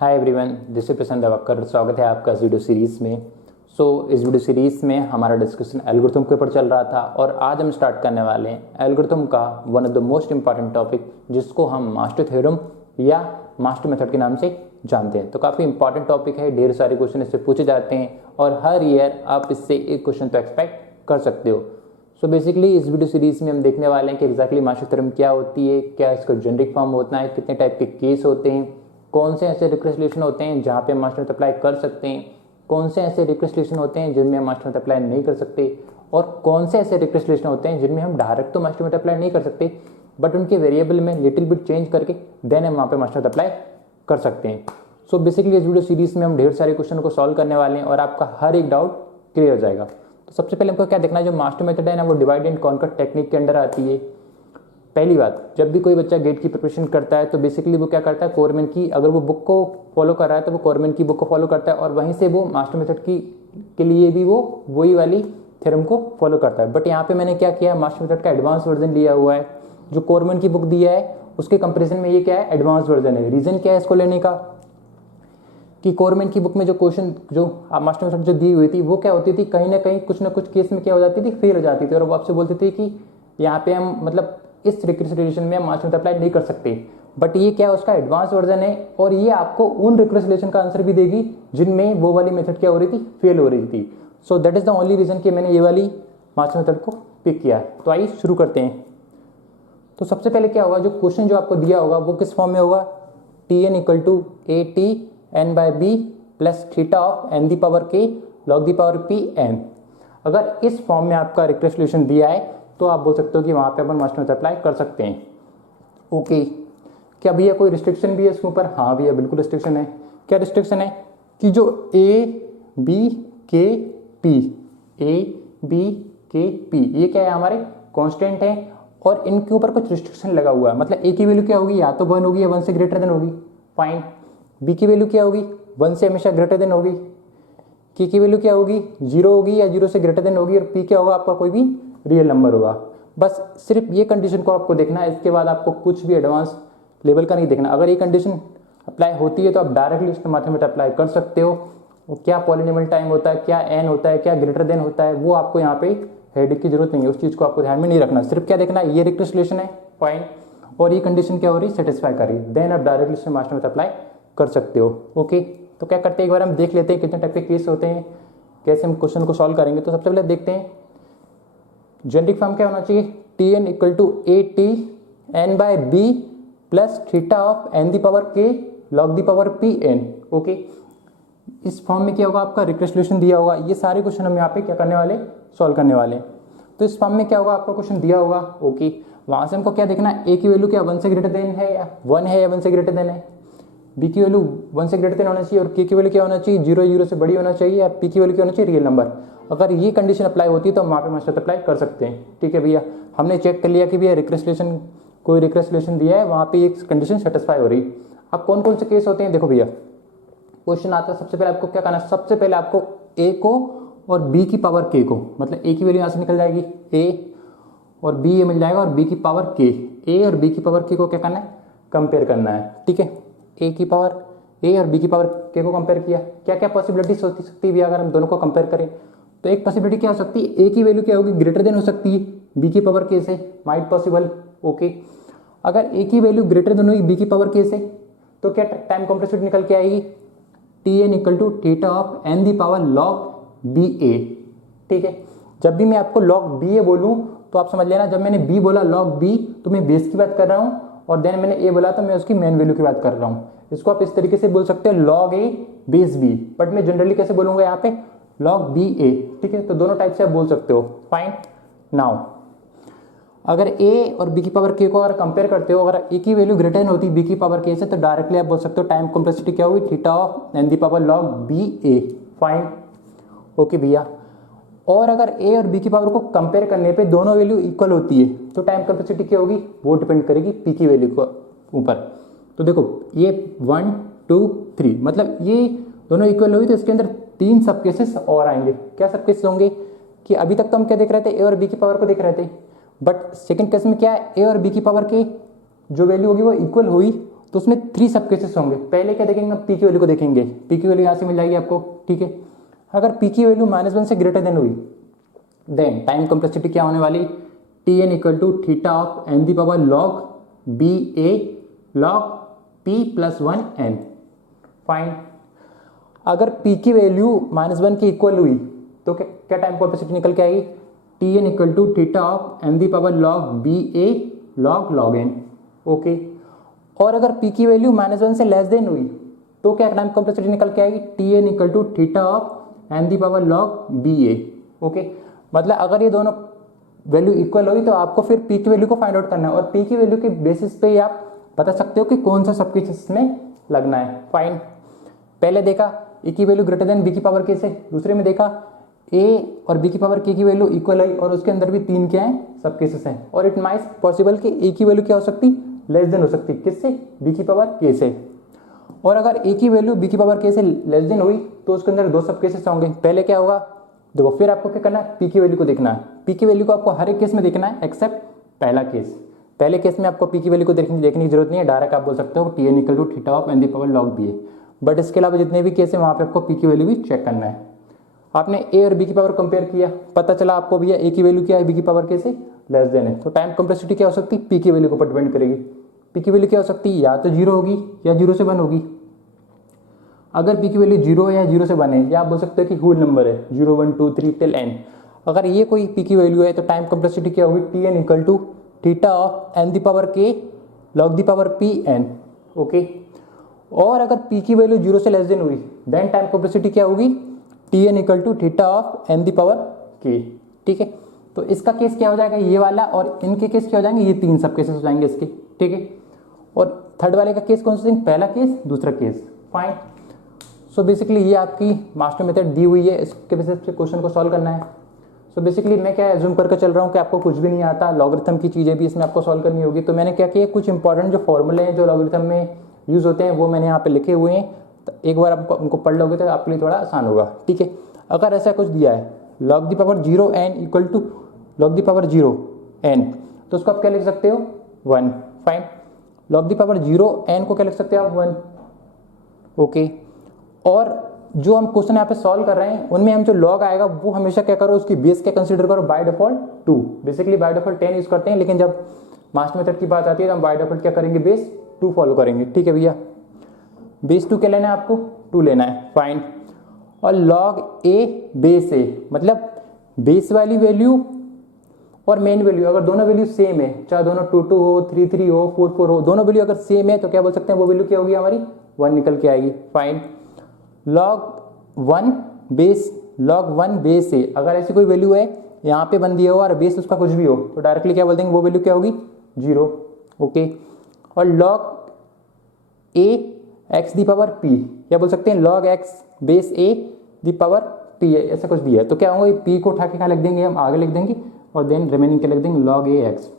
Hi everyone, this is प्रसन्न दवाकर। स्वागत है आपका इस वीडियो सीरीज़ में। इस वीडियो सीरीज़ में हमारा डिस्कशन एल्गोरिथम के ऊपर चल रहा था और आज हम स्टार्ट करने वाले हैं एल्गोरिथम का one of the most important topic, जिसको हम मास्टर थ्योरम या मास्टर मेथड के नाम से जानते हैं। तो काफ़ी इंपॉर्टेंट टॉपिक है, ढेर सारे क्वेश्चन इससे पूछे जाते हैं और हर ईयर आप इससे एक क्वेश्चन तो एक्सपेक्ट कर सकते हो। बेसिकली इस वीडियो सीरीज़ में हम देखने वाले हैं कि एग्जैक्टली मास्टर थ्योरम क्या होती है, क्या इसका जेनरिक फॉर्म होता है, कितने टाइप के केस होते हैं, कौन से ऐसे रिक्वेस्टेशन होते हैं जहाँ पे मास्टर मेथड अप्लाई कर सकते हैं, कौन से ऐसे रिक्वेस्टेशन होते हैं जिनमें हम मास्टर मेथड अप्लाई नहीं कर सकते, और कौन से ऐसे रिक्वेस्टेशन होते हैं जिनमें हम डायरेक्ट तो मास्टर मेथड अप्लाई नहीं कर सकते बट उनके वेरिएबल में लिटिल बिट चेंज करके देन हम वहाँ पे मास्टर मेथड अप्लाई कर सकते हैं। बेसिकली इस वीडियो सीरीज में हम ढेर सारे क्वेश्चन को सॉल्व करने वाले हैं और आपका हर एक डाउट क्लियर हो जाएगा। तो सबसे पहले हमको क्या देखना है, जो मास्टर मेथड है ना वो डिवाइड एंड कॉन्कर टेक्निक के अंडर आती है। पहली बात, जब भी कोई बच्चा गेट की प्रिपरेशन करता है तो बेसिकली वो क्या करता है, कोरमेन की अगर वो बुक को फॉलो कर रहा है तो वो कोरमेन की बुक को फॉलो करता है और वहीं से वो मास्टर मेथड के लिए भी वो वही वाली थ्योरम को फॉलो करता है। बट यहाँ पे मैंने क्या किया, मास्टर मेथड का एडवांस वर्जन लिया हुआ है। जो कोरमेन की बुक दिया है उसके कंपेरिजन में ये क्या है, एडवांस वर्जन है। रीजन क्या है इसको लेने का, कि कोरमेन की बुक में जो क्वेश्चन जो मास्टर मेथड जो दी हुई थी वो क्या होती थी, कहीं ना कहीं कुछ ना कुछ केस में क्या हो जाती थी, फेल हो जाती थी और वो आपसे बोलती थी कि यहाँ पे हम मतलब इस रिक्वेस्टेशन में मास्टर मेथड अप्लाई नहीं कर सकते। बट ये क्या, उसका एडवांस वर्जन है और ये आपको उन रिक्वेस्टेशन का आंसर भी देगी जिनमें वो वाली मेथड क्या हो रही थी, फेल हो रही थी। So that is the only reason कि मैंने ये वाली मास्टर मेथड को पिक किया। तो आइए शुरू करते हैं। तो सबसे पहले क्या होगा, जो क्वेश्चन जो आपको दिया होगा वो किस फॉर्म में होगा, T N equal to A T N by B plus theta of N the power के log the power P N. अगर इस फॉर्म में आपका रिक्वेस्टेशन दिया है तो आप बोल सकते हो कि वहाँ पे अपन मास्टर मेथड अप्लाई कर सकते हैं। ओके, क्या भैया कोई रिस्ट्रिक्शन भी है इसके ऊपर? हाँ भैया, बिल्कुल रिस्ट्रिक्शन है। क्या रिस्ट्रिक्शन है कि जो ए बी के पी, ए बी के पी ये क्या है, हमारे कांस्टेंट है और इनके ऊपर कुछ रिस्ट्रिक्शन लगा हुआ है। मतलब ए की वैल्यू क्या होगी, या तो 1 होगी या 1 से ग्रेटर देन होगी, फाइन। बी की वैल्यू क्या होगी, 1 से हमेशा ग्रेटर देन होगी। के की वैल्यू क्या होगी, 0 होगी या 0 से ग्रेटर देन होगी। और पी क्या होगा, आपका कोई भी रियल नंबर होगा। बस सिर्फ ये कंडीशन को आपको देखना है, इसके बाद आपको कुछ भी एडवांस लेवल का नहीं देखना। अगर ये कंडीशन अप्लाई होती है तो आप डायरेक्टली इसमें मास्टर मेथड अप्लाई कर सकते हो। वो क्या पॉलिनोमियल टाइम होता है, क्या एन होता है, क्या ग्रेटर देन होता है, वो आपको यहाँ पे हेडेक की जरूरत नहीं है, उस चीज़ को आपको ध्यान में नहीं रखना। सिर्फ क्या देखना है, ये रिक्वेस्टेशन है, फाइन, और ये कंडीशन क्या हो रही है, सेटिस्फाई कर रही है, देन आप डायरेक्टली इसमें मास्टर मेथड अप्लाई कर सकते हो। ओके, तो क्या करते हैं, एक बार हम देख लेते हैं कितने टाइप के केस होते हैं, कैसे हम क्वेश्चन को सॉल्व करेंगे। तो सबसे पहले देखते हैं जेनरिक फॉर्म क्या होना चाहिए, T N equal to A T N by B plus theta of N the power के log the power P N. Okay, इस फॉर्म में क्या होगा, आपका रिक्वेस्टेशन दिया होगा। ये सारे क्वेश्चन हम यहाँ पे क्या करने वाले, सॉल्व करने वाले। तो इस फॉर्म में क्या होगा, आपका क्वेश्चन दिया होगा। ओके, वहां से हमको क्या देखना है, ए की वैल्यू क्या 1 से ग्रेटर देन है या 1 है या 1 से ग्रेटर देन है, बी की वैल्यू 1 से ग्रेटर देन होना चाहिए और के की वैल्यू क्या होना चाहिए, 0 से बड़ी होना चाहिए, और पी की वैल्यू क्या होना चाहिए, रियल नंबर। अगर ये कंडीशन अप्लाई होती है तो हम वहाँ पे मास्टर अप्लाई कर सकते हैं। ठीक है भैया, हमने चेक कर लिया कि भैया रिक्वेस्टेशन, कोई रिक्वेस्टेशन दिया है वहाँ पे एक कंडीशन सेटिस्फाई हो रही। अब कौन कौन से केस होते हैं, देखो भैया क्वेश्चन आता है। सबसे पहले आपको क्या करना है, सबसे पहले आपको ए को और बी की पावर के को, मतलब ए की वैल्यू यहाँ से निकल जाएगी, ए और बी ये मिल जाएगा, और बी की पावर के, ए और बी की पावर के को क्या करना है, कंपेयर करना है। ठीक है, ए की पावर ए और बी की पावर के को कंपेयर किया, क्या क्या पॉसिबिलिटीज हो सकती है अगर हम दोनों को कंपेयर करें। तो एक पॉसिबिलिटी क्या हो सकती है, ए की वैल्यू क्या होगी, ग्रेटर देन हो सकती है बी की पावर के से, माइट पॉसिबल। ओके, अगर ए की वैल्यू ग्रेटर देन होगी बी की पावर के से तो क्या टाइम कॉम्प्लेक्सिटी निकल के आएगी, T N equal to theta of N the power log B A. ठीक है, जब भी मैं आपको लॉग बी ए बोलूँ तो आप समझ लेना, जब मैंने बी बोला लॉग बी तो मैं बेस की बात कर रहा हूँ, और देन मैंने ए बोला तो मैं उसकी मेन वैल्यू की बात कर रहा हूँ। इसको आप इस तरीके से बोल सकते हो, log A base B, but मैं जनरली कैसे बोलूंगा यहाँ पे, लॉग बी ए। ठीक है, तो दोनों टाइप से आप बोल सकते हो, फाइन। नाउ अगर ए और बी की पावर के को अगर कंपेयर करते हो, अगर ए की वैल्यू ग्रेटर देन होती बी की पावर के से तो डायरेक्टली आप बोल सकते हो टाइम कॉम्प्लेक्सिटी क्या हुई, theta of N the power log B A, fine. Okay भैया, और अगर ए और बी की पावर को कंपेयर करने पे दोनों वैल्यू इक्वल होती है तो टाइम कैपेसिटी क्या होगी, वो डिपेंड करेगी पी की वैल्यू को ऊपर। तो देखो ये 1 2 3 मतलब ये दोनों इक्वल हुई तो इसके अंदर 3 सब केसेस और आएंगे। क्या सब केसेस होंगे, कि अभी तक तो हम क्या देख रहे थे, ए और बी की पावर को देख रहे थे, बट सेकंड केस में क्या है, ए और बी की पावर के जो वैल्यू होगी वो इक्वल हुई तो उसमें 3 सब केसेस होंगे। पहले क्या देखेंगे, हम पी की वैल्यू को देखेंगे। पी की वैल्यू यहाँ से मिल जाएगी आपको, ठीक है। अगर पी की वैल्यू -1 से ग्रेटर देन हुई, देन टाइम कॉम्प्लेक्सिटी क्या होने वाली, T N equal to theta of N the power log B A log P plus 1 N. Fine. अगर पी की वैल्यू -1 के इक्वल हुई तो क्या टाइम कॉम्प्लेक्सिटी निकल के आएगी, T N equal to theta of N the power log B A log log N. Okay. और अगर पी की वैल्यू -1 से लेस देन हुई तो क्या टाइम कॉम्प्लेक्सिटी निकल के आएगी, T N equal to theta of N the power log B A. Okay. मतलब अगर ये दोनों वैल्यू इक्वल हुई तो आपको फिर पी की वैल्यू को फाइंड आउट करना है, और पी की वैल्यू के बेसिस पे ही आप बता सकते हो कि कौन सा सब केसेस में लगना है। फाइन। पहले देखा ए की वैल्यू ग्रेटर देन बी की पावर के से, दूसरे में देखा ए और बी की पावर के की वैल्यू इक्वल आई और उसके अंदर भी 3 क्या है, सब केसेस हैं। और इट माइट पॉसिबल कि ए की वैल्यू क्या हो सकती, लेस देन हो सकती, किससे, बी की पावर के से। और अगर ए की वैल्यू बी की पावर के से लेस देन हुई तो उसके अंदर 2 सब केसेस होंगे। पहले क्या होगा, देखो फिर आपको क्या करना है, पी की वैल्यू को देखना है। पी की वैल्यू को आपको हर एक केस में देखना है एक्सेप्ट पहला केस। पहले केस में आपको पी की वैल्यू को देखने की जरूरत नहीं है, डायरेक्ट आप बोल सकते हो T N equal to theta of N the power log B A. But इसके अलावा जितने भी केस है वहाँ पे आपको पी की वैल्यू भी चेक करना है। आपने ए और बी की पावर कंपेयर किया, पता चला आपको भैया ए की वैल्यू क्या है, बी की पावर के से लेस देन है, तो टाइम कॉम्प्लेक्सिटी क्या हो सकती है, पी की वैल्यू के ऊपर डिपेंड करेगी। पी की वैल्यू क्या हो सकती है, या तो 0 होगी या 0 से 1 होगी। अगर पी की वैल्यू 0 है या 0 से 1 है, या आप बोल सकते हो कि होल नंबर है 0 1 2 3 टिल एन, अगर ये कोई पी की वैल्यू है तो टाइम कॉम्प्लेक्सिटी क्या होगी, T N equal to theta of N the power के log the power P N. Okay. और अगर पी की वैल्यू 0 से लेस देन हुई देन टाइम कॉम्प्लेक्सिटी क्या होगी, T N equal to theta of N the power K. ठीक है। तो इसका केस क्या हो जाएगा, ये वाला, और इनके केस क्या हो जाएंगे, ये 3 सब केसेस हो जाएंगे इसके। ठीक है। और थर्ड वाले का केस कौन सा, पहला केस दूसरा केस। फाइन। सो बेसिकली ये आपकी मास्टर मेथड दी हुई है, इसके बेसिस पे क्वेश्चन को सॉल्व करना है। सो बेसिकली मैं क्या एज्यूम करके चल रहा हूँ कि आपको कुछ भी नहीं आता, लॉगरिथम की चीज़ें भी इसमें आपको सॉल्व करनी होगी। तो मैंने क्या किया, कुछ इंपॉर्टेंट जो फॉर्मूले हैं जो लॉगरिथम में यूज़ होते हैं वो मैंने यहाँ पे लिखे हुए हैं। तो एक बार आप उनको पढ़ लोगे तो आपके लिए थोड़ा आसान होगा। ठीक है। अगर ऐसा कुछ दिया है log the power 0 N equal to log the power 0 N, तो उसको आप क्या लिख सकते हो, 1। Fine. Log the power 0 N को क्या लिख सकते हो आप, 1। ओके। और जो हम क्वेश्चन यहाँ पे सॉल्व कर रहे हैं उनमें हम जो लॉग आएगा वो हमेशा क्या करो, उसकी बेस क्या कंसीडर करो, by default 2। Basically by default 10 use करते हैं, लेकिन जब मास्टर मेथड की बात आती है तो हम बाय डिफॉल्ट क्या करेंगे, बेस 2 फॉलो करेंगे। ठीक है भैया। बेस 2 क्या लेना है आपको, 2 लेना है। फाइन। और लॉग ए बेस ए, मतलब बेस वाली वैल्यू और मेन वैल्यू अगर दोनों वैल्यू सेम है, चाहे दोनों 2 2 हो 3 3 हो 4 4 हो, दोनों वैल्यू अगर सेम है तो क्या बोल सकते हैं, वो वैल्यू क्या होगी हमारी, 1 निकल के आएगी। Fine. Log 1 base log 1 base A, अगर ऐसी कोई वैल्यू है यहाँ पे 1 दिया हो और बेस उसका कुछ भी हो तो डायरेक्टली क्या बोल देंगे, वो वैल्यू क्या होगी, 0। ओके। और लॉग ए एक्स दी पावर पी, क्या बोल सकते हैं, लॉग एक्स बेस ए दी पावर पी है, ऐसा कुछ दिया है तो क्या होगा, पी को उठा के क्या लिख देंगे, हम आगे लिख देंगे और देन रिमेनिंग क्या लिख देंगे, लॉग ए एक्स।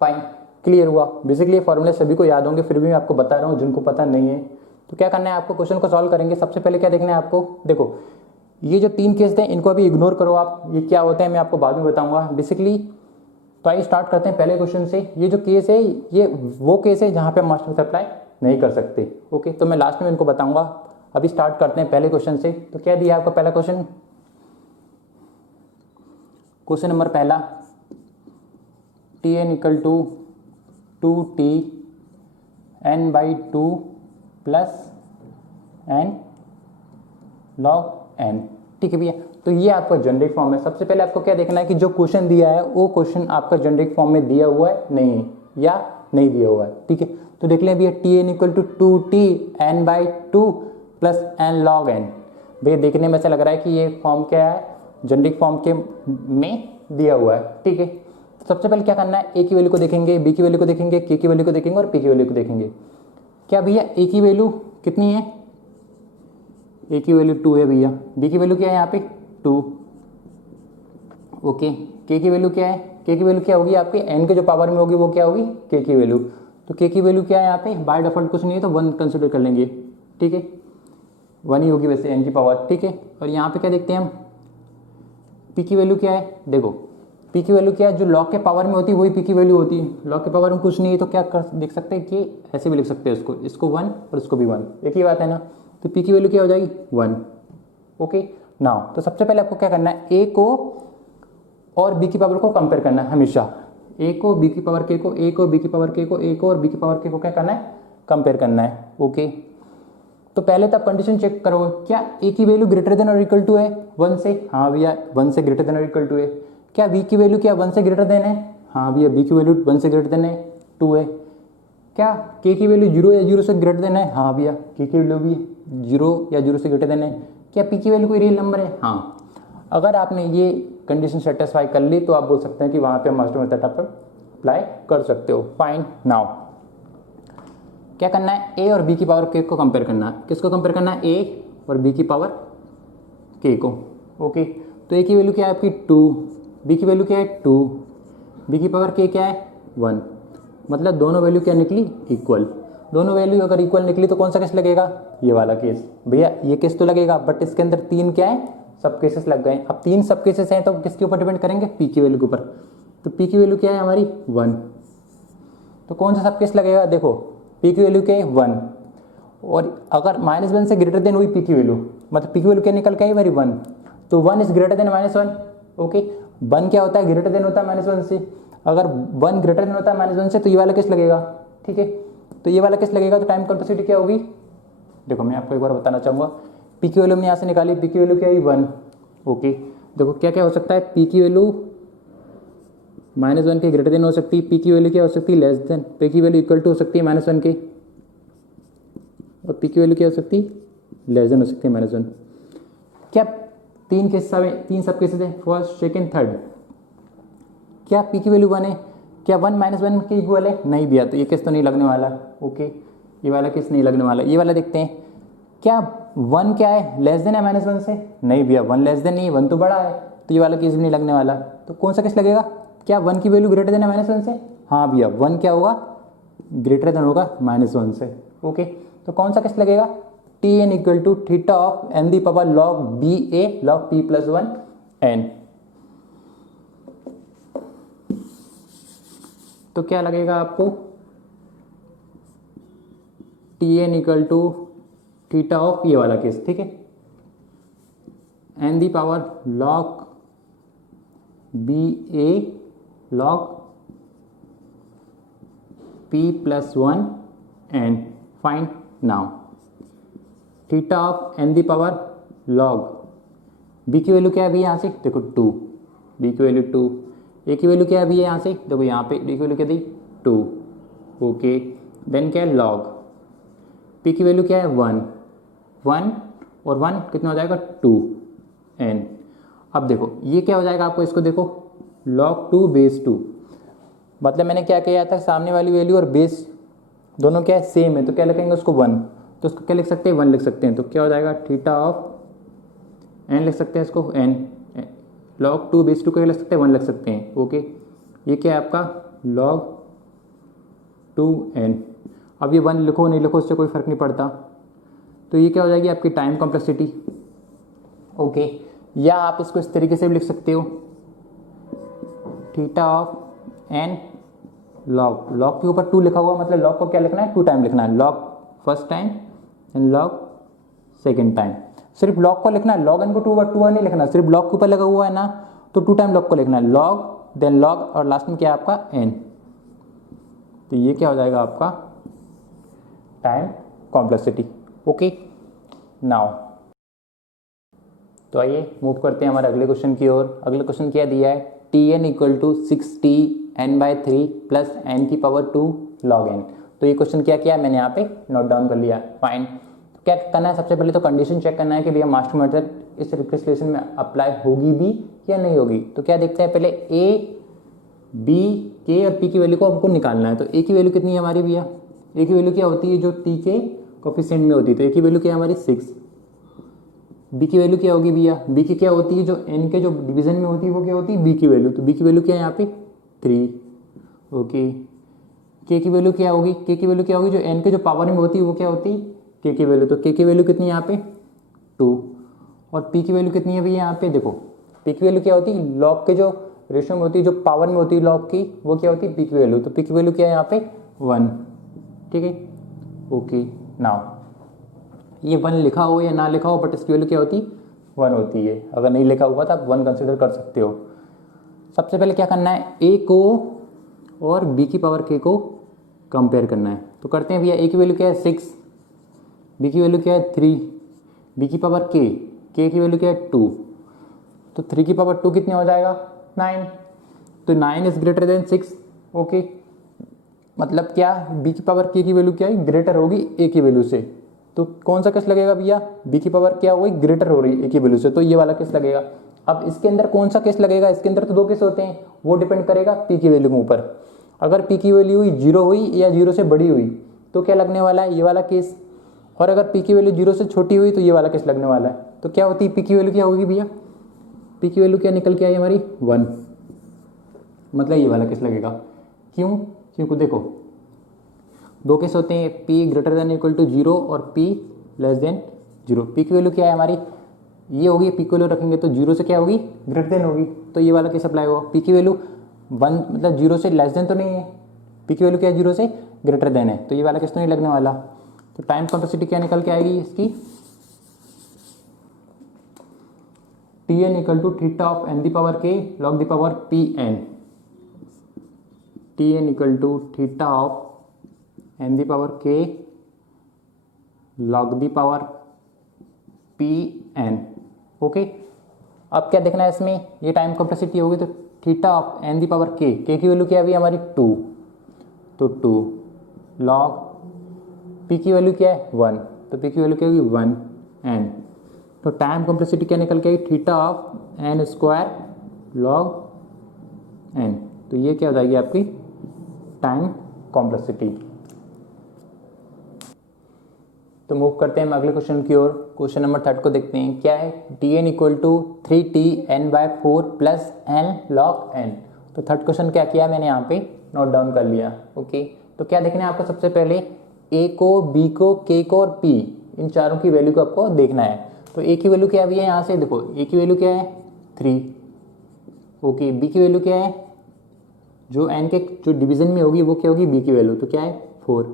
फाइन। क्लियर हुआ। बेसिकली ये फॉर्मूले सभी को याद होंगे, फिर भी मैं आपको बता रहा हूँ जिनको पता नहीं है। तो क्या करना है आपको, क्वेश्चन को सॉल्व करेंगे। सबसे पहले क्या देखना है आपको, देखो ये जो 3 केस थे इनको अभी इग्नोर करो आप, ये क्या होते हैं मैं आपको बाद में बताऊंगा। बेसिकली तो आइए स्टार्ट करते हैं पहले क्वेश्चन से। ये जो केस है ये वो केस है जहाँ पे हम मास्टर मेथड अप्लाई नहीं कर सकते। ओके। तो मैं लास्ट में इनको बताऊंगा। अभी स्टार्ट करते हैं पहले क्वेश्चन से। तो क्या दिया आपका पहला क्वेश्चन, क्वेश्चन नंबर पहला, T N equal to 2t n/2 plus n log n। ठीक है भैया। तो ये आपका जेनरिक फॉर्म है। सबसे पहले आपको क्या देखना है कि जो क्वेश्चन दिया है वो क्वेश्चन आपका जेनरिक फॉर्म में दिया हुआ है नहीं है, या नहीं दिया हुआ है। ठीक है। तो देख लें भैया, T N equal to 2t n/2 plus n log n। भैया देखने में ऐसा लग रहा है कि ये फॉर्म क्या है, जेनरिक फॉर्म के में दिया हुआ है। ठीक है। तो सबसे पहले क्या करना है, ए की वैल्यू को देखेंगे, बी की वैल्यू को देखेंगे, के की वैल्यू को देखेंगे और पी की वैल्यू को देखेंगे। क्या भैया ए की वैल्यू कितनी है, ए की वैल्यू 2 है भैया। बी की वैल्यू क्या है यहाँ पे 2। ओके। के की वैल्यू क्या है, के की वैल्यू क्या होगी आपके एन के जो पावर में होगी वो क्या होगी, के की वैल्यू। तो के की वैल्यू क्या है यहाँ पे, बाय डिफॉल्ट कुछ नहीं है तो 1 कंसिडर कर लेंगे। ठीक है। 1 ही होगी वैसे एन की पावर। ठीक है। और यहाँ पे क्या देखते हैं हम, पी की वैल्यू क्या है, देखो पी की वैल्यू क्या है, जो लॉग के पावर में होती है वही पी की वैल्यू होती है। लॉग के पावर में कुछ नहीं है तो क्या कर देख सकते हैं कि ऐसे भी लिख सकते हैं इसको 1 और इसको भी 1, एक ही बात है ना। तो पी की वैल्यू क्या हो जाएगी 1। ओके नाउ तो सबसे पहले आपको क्या करना है, ए को और बी की पावर को कंपेयर करना है हमेशा। ए को बी की पावर के को, ए को बी की पावर के को, ए को और बी की पावर के को क्या करना है, कंपेयर करना है। ओके तो पहले तो आप कंडीशन चेक करो, क्या ए की वैल्यू ग्रेटर देन और इक्वल टू है 1 से, हाँ भैया 1 से ग्रेटर देन और इक्वल टू है। क्या बी की वैल्यू क्या 1 से ग्रेटर देन है, हाँ भैया बी की वैल्यू 1 से ग्रेटर देन है 2 है। क्या के की वैल्यू 0 या 0 से ग्रेटर देन है, हाँ भैया के की वैल्यू भी 0 या 0 से ग्रेटर देन है। क्या पी की वैल्यू कोई रियल नंबर है, हाँ। अगर आपने ये कंडीशन सेटिस्फाई कर ली तो आप बोल सकते हैं कि वहाँ पे मास्टर मेथड आप अप्लाई कर सकते हो। फाइन नाउ क्या करना है, ए और बी की पावर के को कंपेयर करना है। किसको कंपेयर करना है, ए और बी की पावर के को। ओके तो ए की वैल्यू क्या है आपकी 2, बी की वैल्यू क्या है 2, बी की पावर के क्या है 1, मतलब दोनों वैल्यू क्या निकली इक्वल। दोनों वैल्यू अगर इक्वल निकली तो कौन सा केस लगेगा, ये वाला केस। भैया ये केस तो लगेगा बट इसके अंदर 3 क्या है, सब केसेस लग गए। अब 3 सब केसेस हैं तो किसके ऊपर डिपेंड करेंगे, पी की वैल्यू के ऊपर। तो पी की वैल्यू क्या है हमारी 1, तो कौन सा सब केस लगेगा, देखो पी की वैल्यू क्या है 1 और अगर -1 से ग्रेटर देन हुई पी की वैल्यू, मतलब पी की वैल्यू क्या निकल के आई हमारी 1, तो 1 इज ग्रेटर देन -1। ओके 1 क्या होता है, ग्रेटर देन होता है -1 से। अगर 1 ग्रेटर देन होता है -1 से तो ये वाला केस लगेगा, ठीक है। तो ये वाला केस लगेगा तो टाइम कॉम्प्लेक्सिटी क्या होगी, देखो मैं आपको एक बार बताना चाहूँगा। पी की वैल्यू हमने यहाँ से निकाली, पी की वैल्यू क्या है 1। ओके देखो क्या क्या हो सकता है, पी की वैल्यू -1 के ग्रेटर देन हो सकती है, पी की वैल्यू क्या हो सकती है लेस देन, पी की वैल्यू इक्वल टू हो सकती है -1 के, और पी की वैल्यू क्या हो सकती है लेस देन हो सकती है -1। क्या 3 केस में 3 सब केसेस है, फर्स्ट सेकंड थर्ड। क्या पी की वैल्यू 1 है, क्या 1 -1 के इक्वल है, नहीं भैया तो ये केस तो नहीं लगने वाला। ओके ये वाला केस नहीं लगने वाला। ये वाला देखते हैं, क्या 1 क्या है लेस देन है -1 से, नहीं भैया 1 लेस देन नहीं, 1 तो बड़ा है, तो ये वाला केस भी नहीं लगने वाला। तो कौन सा केस लगेगा, क्या 1 की वैल्यू ग्रेटर देन है -1 से, हाँ भैया 1 क्या होगा ग्रेटर देन होगा -1 से। ओके तो कौन सा केस लगेगा, T N equal to theta of N the power log B A log P plus 1 N. तो क्या लगेगा आपको, T N equal to theta of ये वाला केस, ठीक है, N the power log B A log P plus 1 N. Fine now theta of N the power log B की value क्या है अभी यहाँ से, देखो 2, बी की वैल्यू 2, ए की वैल्यू क्या है अभी यहाँ से, देखो यहाँ पे बी की वैल्यू क्या दी 2। ओके देन क्या है लॉग पी की वैल्यू क्या है 1 और 1 कितना हो जाएगा 2 एन। अब देखो ये क्या हो जाएगा आपको, इसको देखो log 2 बेस 2, मतलब मैंने क्या किया था, सामने वाली वैल्यू और बेस दोनों क्या है सेम है, तो क्या लिखेंगे उसको 1, तो उसको क्या लिख सकते हैं 1 लिख सकते हैं। तो क्या हो जाएगा थीटा ऑफ एन लिख सकते हैं इसको एन, log 2 बेस 2 को क्या लिख सकते हैं 1 लिख सकते हैं। ओके ये क्या है आपका log 2n। अब ये 1 लिखो नहीं लिखो उससे कोई फर्क नहीं पड़ता। तो ये क्या हो जाएगी आपकी टाइम कॉम्प्लेक्सिटी। ओके या आप इसको इस तरीके से भी लिख सकते हो, थीटा ऑफ एन लॉग के ऊपर 2 लिखा हुआ, मतलब लॉग को क्या लिखना है 2 टाइम लिखना है, log first time and log second time. सिर्फ लॉग को लिखना है, लॉग एन को 2 नहीं लिखना, सिर्फ लॉग के ऊपर लगा हुआ है ना तो 2 टाइम लॉग को लिखना है, लॉग देन लॉग और लास्ट में क्या है आपका एन। तो ये क्या हो जाएगा आपका टाइम कॉम्प्लेक्सिटी। ओके नाउ तो आइए मूव करते हैं हमारे अगले क्वेश्चन की ओर। अगले क्वेश्चन क्या दिया है, T N equal to 6t n/3 plus N की पावर 2 log n। तो ये क्वेश्चन क्या किया मैंने यहाँ पे नोट डाउन कर लिया। फाइन तो क्या करना है, सबसे पहले तो कंडीशन चेक करना है कि भैया मास्टर मेथड इस रिप्रेजेंटेशन में अप्लाई होगी भी या नहीं होगी। तो क्या देखते हैं, पहले ए बी के और पी की वैल्यू को हमको निकालना है। तो ए की वैल्यू कितनी है हमारी भैया, ए की वैल्यू क्या होती है जो टी के कोफिशिएंट में होती है, तो ए की वैल्यू क्या है हमारी 6। बी की वैल्यू क्या होगी भैया, बी की क्या होती है जो एन के जो डिवीजन में होती है वो क्या होती है बी की वैल्यू, तो बी की वैल्यू क्या है यहाँ पे 3। ओके के की वैल्यू क्या होगी, के की वैल्यू क्या होगी जो एन के जो पावर में होती है वो क्या होती है के की वैल्यू, तो के की वैल्यू कितनी है यहाँ पे 2। और पी की वैल्यू कितनी है भैया यहाँ पे, देखो पी की वैल्यू क्या होती है लॉग के जो रेशियो में होती है, जो पावर में होती है लॉग की, वो क्या होती है, पी की वैल्यू। तो पी की वैल्यू क्या है यहाँ पे 1, ठीक है। ओके नाउ ये 1 लिखा हो या ना लिखा हो, बट इसकी वैल्यू क्या होती है 1 होती है। अगर नहीं लिखा हुआ तो आप 1 कंसिडर कर सकते हो। सबसे पहले क्या करना है, ए को और बी की पावर के को कंपेयर करना है। तो करते हैं भैया, ए की वैल्यू क्या है 6, बी की वैल्यू क्या है 3, बी की पावर के की वैल्यू क्या है 2, तो 3 की पावर 2 कितने हो जाएगा 9। तो 9 इज ग्रेटर देन 6। ओके, मतलब क्या, बी की पावर के की वैल्यू क्या है, ग्रेटर होगी ए की वैल्यू से। तो कौन सा केस लगेगा भैया, बी की पावर क्या हो गई, ग्रेटर हो रही है ए की वैल्यू से, तो ये वाला केस लगेगा। अब इसके अंदर कौन सा केस लगेगा, इसके अंदर तो 2 केस होते हैं, वो डिपेंड करेगा पी की वैल्यू के ऊपर। अगर पी की वैल्यू हुई 0 हुई या 0 से बड़ी हुई तो क्या लगने वाला है, ये वाला केस। और अगर पी की वैल्यू 0 से छोटी हुई तो ये वाला केस लगने वाला है। तो क्या होती है, पी की वैल्यू क्या होगी भैया, पी की वैल्यू क्या निकल के आई हमारी 1, मतलब ये वाला केस लगेगा। क्यों, क्योंकि देखो 2 केस होते हैं, p greater than equal to 0 और p लेस देन 0। पी की वैल्यू क्या है हमारी, ये होगी, पी की वैल्यू रखेंगे तो 0 से क्या होगी, ग्रेटर देन होगी, तो ये वाला केस अप्लाई होगा। पी की वैल्यू 1 मतलब 0 से लेस देन तो नहीं है, पी की वैल्यू क्या है 0 से ग्रेटर देन है, तो ये वाला केस तो नहीं लगने वाला। तो टाइम कॉम्प्लेक्सिटी क्या निकल के आएगी इसकी, T N equal to theta of N the power के log the power P N, T N equal to theta of N the power के log the power P N. Okay, अब क्या देखना है इसमें, ये टाइम कॉम्प्लेक्सिटी होगी तो theta of N the power के की वैल्यू क्या है हमारी 2, तो 2 लॉग पी की वैल्यू क्या है 1, तो पी की वैल्यू क्या होगी 1 एन। तो टाइम कॉम्प्लेक्सिटी क्या निकल के आई, theta of N square log N. तो ये क्या हो जाएगी आपकी टाइम कॉम्प्लेक्सिटी। तो मूव करते हैं हम अगले क्वेश्चन की ओर। क्वेश्चन नंबर 3 को देखते हैं, क्या है, T N equal to 3t n/4 plus N log N. तो 3rd क्वेश्चन क्या किया मैंने यहाँ पे नोट डाउन कर लिया। ओके, तो क्या देखना है आपको, सबसे पहले ए को, बी को, के को और पी, इन चारों की वैल्यू को आपको देखना है। तो ए की वैल्यू क्या है भैया, यहाँ से देखो ए की वैल्यू क्या है 3, ओके, बी की वैल्यू क्या है, जो एन के जो डिवीजन में होगी वो क्या होगी बी की वैल्यू, तो क्या है 4।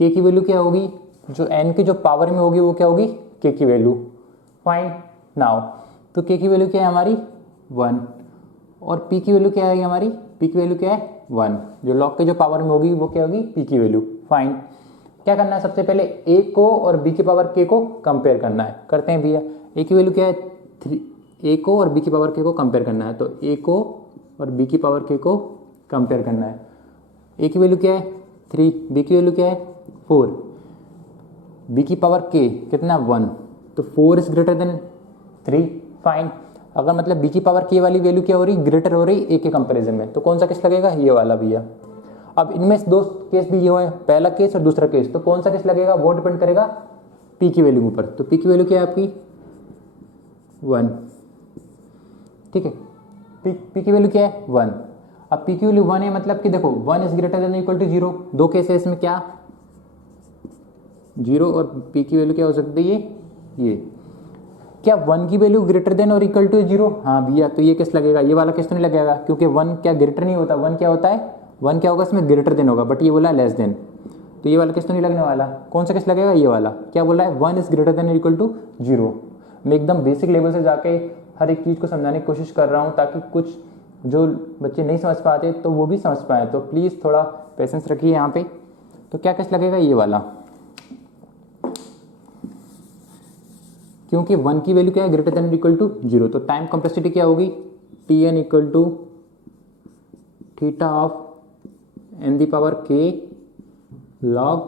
के की वैल्यू क्या होगी, जो एन की जो पावर में होगी वो क्या होगी के की वैल्यू। फाइन नाउ, तो के की वैल्यू क्या है हमारी 1 और पी की वैल्यू क्या है हमारी, पी की वैल्यू क्या है 1, जो लॉग के जो पावर में होगी वो क्या होगी पी की वैल्यू। फाइन, क्या करना है, सबसे पहले ए को और बी की पावर के को कंपेयर करना है। करते हैं भैया, ए की वैल्यू क्या है 3, ए को और बी की पावर के को कंपेयर करना है। तो ए को और बी की पावर के को कंपेयर करना है। ए की वैल्यू क्या है 3, बी की वैल्यू क्या है 4, बी की पावर के कितना 1, तो 4 इज ग्रेटर देन 3। फाइन, अगर मतलब बी की पावर के वाली वैल्यू क्या हो रही, ग्रेटर हो रही ए के कंपैरिजन में, तो कौन सा केस लगेगा, ये वाला भैया। अब इनमें 2 केस दिए हुए हैं, पहला केस और दूसरा केस, तो कौन सा केस लगेगा वो डिपेंड करेगा पी की वैल्यू ऊपर। तो पी की वैल्यू क्या है आपकी 1, ठीक है, पी की वैल्यू क्या है 1। अब पी की वैल्यू 1 है, मतलब कि देखो 1 is greater than equal to 0, 2 case है इसमें, क्या 0 और पी की वैल्यू क्या हो सकती है ये, क्या 1 की वैल्यू ग्रेटर देन और इक्वल टू 0, हाँ भैया, तो ये केस लगेगा, ये वाला केस तो नहीं लगेगा, क्योंकि 1 क्या ग्रेटर नहीं होता, 1 क्या होता है, 1 क्या होगा इसमें ग्रेटर देन होगा, बट ये बोला लेस देन, तो ये वाला केस तो नहीं लगने वाला। कौन सा केस लगेगा, ये वाला, क्या बोला है 1 is greater than equal to 0। मैं एकदम बेसिक लेवल से जाके हर एक चीज़ को समझाने की कोशिश कर रहा हूँ, ताकि कुछ जो बच्चे नहीं समझ पाते तो वो भी समझ पाए, तो प्लीज़ थोड़ा पेशेंस रखिए यहाँ पे। तो क्या केस लगेगा, ये वाला, क्योंकि 1 की वैल्यू क्या है ग्रेटर देन इक्वल टू 0। तो टाइम कॉम्प्लेक्सिटी क्या होगी, T N equal to theta of N the power के लॉग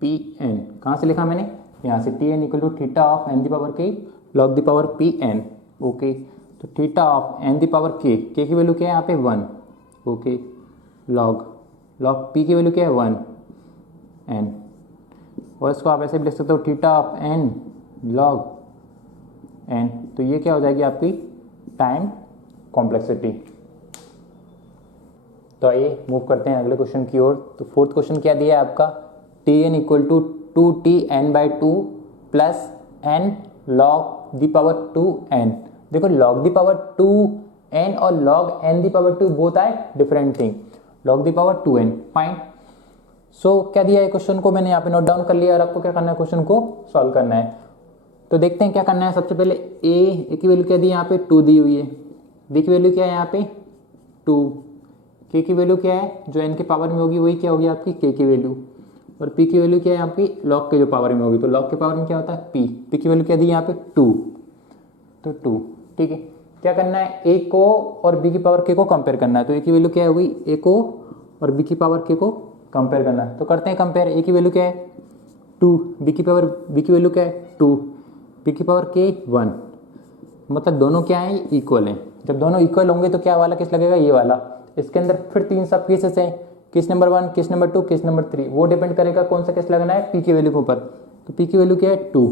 पी एन। कहाँ से लिखा मैंने, यहाँ से, T N equal to theta of N the power के log the power P N. Okay, तो theta of N the power के की वैल्यू क्या है यहाँ पे 1, ओके, लॉग पी की वैल्यू क्या है 1 एन, और इसको आप ऐसे भी लिख सकते हो theta of N log N. तो ये क्या हो जाएगी आपकी टाइम कॉम्प्लेक्सिटी। तो आइए मूव करते हैं अगले क्वेश्चन की ओर। तो 4th क्वेश्चन क्या दिया है आपका, t N equal to 2t n/2 plus N log the power 2n। देखो लॉग दी पावर 2 n और log n the power 2 both are different thing, log the power 2n। Fine. So क्या दिया है question को, मैंने यहाँ पे note down कर लिया और आपको क्या करना है, क्वेश्चन को सॉल्व करना है। तो देखते हैं क्या करना है। सबसे पहले ए की वैल्यू क्या दी है, यहाँ पे 2 दी हुई है। बी की वैल्यू क्या है, यहाँ पे 2। के की वैल्यू क्या है, जो एन के पावर में होगी वही क्या होगी आपकी के की वैल्यू। और पी की वैल्यू क्या है आपकी लॉग के जो पावर में होगी, तो लॉग के पावर में क्या होता है पी। पी की वैल्यू क्या दी है यहाँ पे 2, तो 2। ठीक है, क्या करना है, ए को और बी की पावर के को कंपेयर करना है। तो ए की वैल्यू क्या होगी, ए को और बी की पावर के को कंपेयर करना है। तो करते हैं कंपेयर। ए की वैल्यू क्या है 2, बी की वैल्यू क्या है 2, बी की पावर के 1, मतलब दोनों क्या है इक्वल हैं। जब दोनों इक्वल होंगे तो क्या वाला केस लगेगा, ये वाला। इसके अंदर फिर 3 सब केसेस हैं, case number 1, case number 2, case number 3। वो डिपेंड करेगा कौन सा केस लगना है, पी की वैल्यू के ऊपर। तो पी की वैल्यू क्या है 2,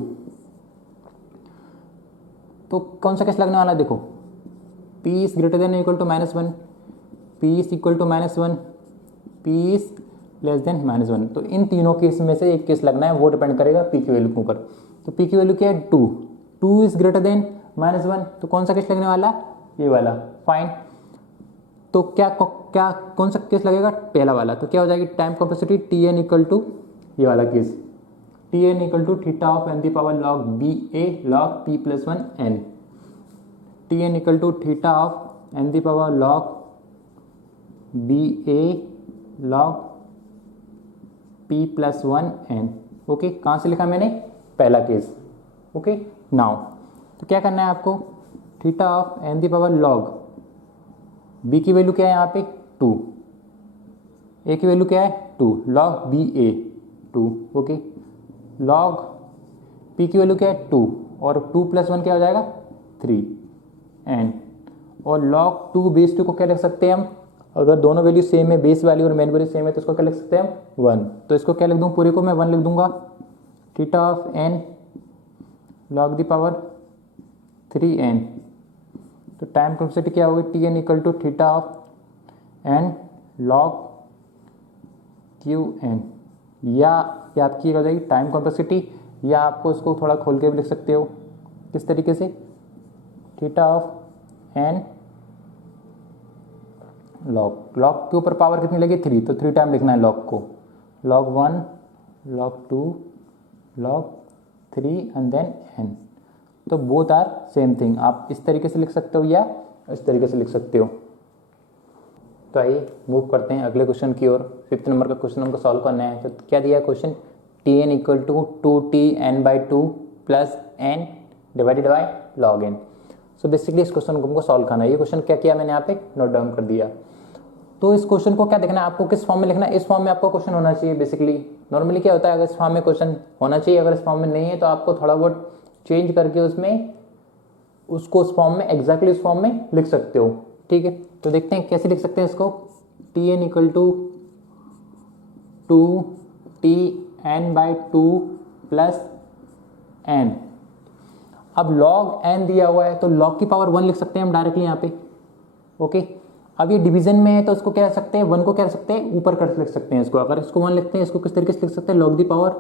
तो कौन सा केस लगने वाला है, देखो P is greater than equal to -1, P is equal to -1, P is less than -1। तो इन तीनों केस में से एक केस लगना है, वो डिपेंड करेगा पी की वैल्यू के ऊपर। तो पी की वैल्यू क्या है 2, 2 इज ग्रेटर देन -1, तो कौन सा केस लगने वाला, ये वाला। फाइन। तो क्या कौन सा केस लगेगा, पहला वाला। तो क्या हो जाएगी time complexity T N equal to ये वाला केस, T N equal to theta of N the power log B A log P plus 1 N, T N equal to theta of N the power log B A log P plus 1 N. Okay, कहाँ से लिखा मैंने, पहला case. Okay, now तो क्या करना है आपको, theta of N the power log B की वैल्यू क्या है यहाँ पे 2, ए की वैल्यू क्या है 2, लॉग बी ए 2। ओके, लॉग पी की वैल्यू क्या है 2, और 2 प्लस 1 क्या हो जाएगा 3 एन। और लॉग 2 बेस 2 को क्या लिख सकते हैं हम, अगर दोनों वैल्यू सेम है, बेस वैल्यू और मेन वैल्यू सेम है, तो इसको क्या लिख सकते हैं हम 1। तो इसको क्या लिख दूँ, पूरे को मैं 1 लिख दूंगा, theta of N log the power 3n। तो टाइम कॉम्प्लेक्सिटी क्या होगी, T N equal to theta of N log Q N, या ये आपकी हो जाएगी टाइम कॉम्प्लेक्सिटी, या आपको इसको थोड़ा खोल के भी लिख सकते हो। किस तरीके से, थीटा ऑफ एन लॉग के ऊपर पावर कितनी लगी 3, तो 3 टाइम लिखना है लॉग को, log 1 log 2 log 3 and then n। तो बोथ आर सेम थिंग, आप इस तरीके से लिख सकते हो या इस तरीके से लिख सकते हो। तो आइए मूव करते हैं अगले क्वेश्चन की ओर। 5th नंबर का क्वेश्चन हमको सॉल्व करना है। तो क्या दिया है question, T N equal to 2tn/2 plus N divided by log N. So basically इस क्वेश्चन को हमको सॉल्व करना है। ये क्वेश्चन क्या किया मैंने यहाँ पे नोट डाउन कर दिया। तो इस क्वेश्चन को क्या देखना है आपको, किस फॉर्म में लिखना है, इस फॉर्म में आपको क्वेश्चन होना चाहिए। बेसिकली नॉर्मली क्या होता है, अगर इस फॉर्म में क्वेश्चन होना चाहिए, अगर इस फॉर्म में नहीं है तो आपको थोड़ा बहुत चेंज करके उसमें उसको उस फॉर्म में एग्जैक्टली उस फॉर्म में लिख सकते हो। ठीक है, तो देखते हैं कैसे लिख सकते हैं इसको। T N equal to 2tn/2 plus N. अब लॉग एन दिया हुआ है तो लॉग की पावर 1 लिख सकते हैं हम डायरेक्टली यहाँ पे। ओके, अब ये डिवीजन में है तो इसको क्या लिख सकते हैं, 1 को क्या लिख सकते हैं ऊपर कर लिख सकते हैं इसको। अगर इसको 1 लिखते हैं, इसको किस तरीके से लिख सकते हैं, लॉग दी पावर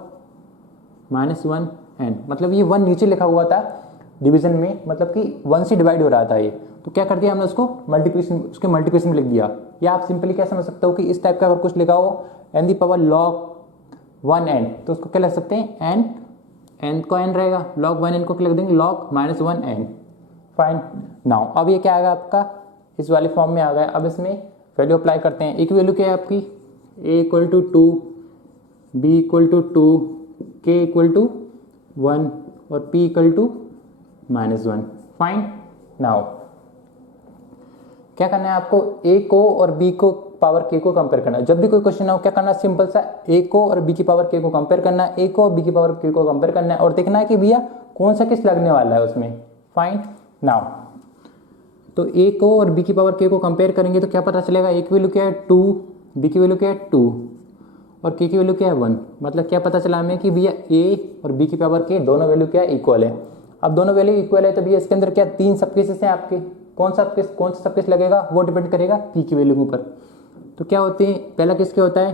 -1 एन। मतलब ये 1 नीचे लिखा हुआ था डिवीजन में, मतलब कि 1 से डिवाइड हो रहा था ये, तो क्या कर दिया हमने उसको मल्टीप्लिकेशन, उसके मल्टीप्लिकेशन में लिख दिया। या आप सिंपली क्या समझ सकते हो कि इस टाइप का अगर कुछ लिखा हो N the power log 1 N, तो उसको क्या लिख सकते हैं एन को एन रहेगा, log 1 एन को क्या लिख देंगे log -1 एन। फाइन। नाउ अब ये क्या आएगा आपका, इस वाले फॉर्म में आ गया। अब इसमें वैल्यू अप्लाई करते हैं। ए की वैल्यू क्या है आपकी, a equal to 2, b equal to 2, k equal to 1 और p equal to -1। Fine. Now क्या करना है आपको, ए को और बी को पावर के को कंपेयर करना है। जब भी कोई क्वेश्चन हो क्या करना है, सिंपल सा ए को और बी की पावर के को कंपेयर करना है, ए को और बी की पावर के को कंपेयर करना है और देखना है कि भैया कौन सा किस लगने वाला है उसमें। फाइन। नाउ तो ए को और बी की पावर के को कंपेयर करेंगे तो क्या पता चलेगा, ए की वैल्यू क्या है 2, बी की वैल्यू क्या है 2 और के की वैल्यू क्या है 1। मतलब क्या पता चला हमें कि भैया ए और बी की पावर के दोनों वैल्यू क्या है इक्वल है। अब दोनों वैल्यू इक्वल है तो भैया इसके अंदर क्या 3 सब केसेस हैं आपके, कौन सा सब केस लगेगा वो डिपेंड करेगा पी की वैल्यू के ऊपर। तो क्या होते हैं, पहला केस क्या होता है,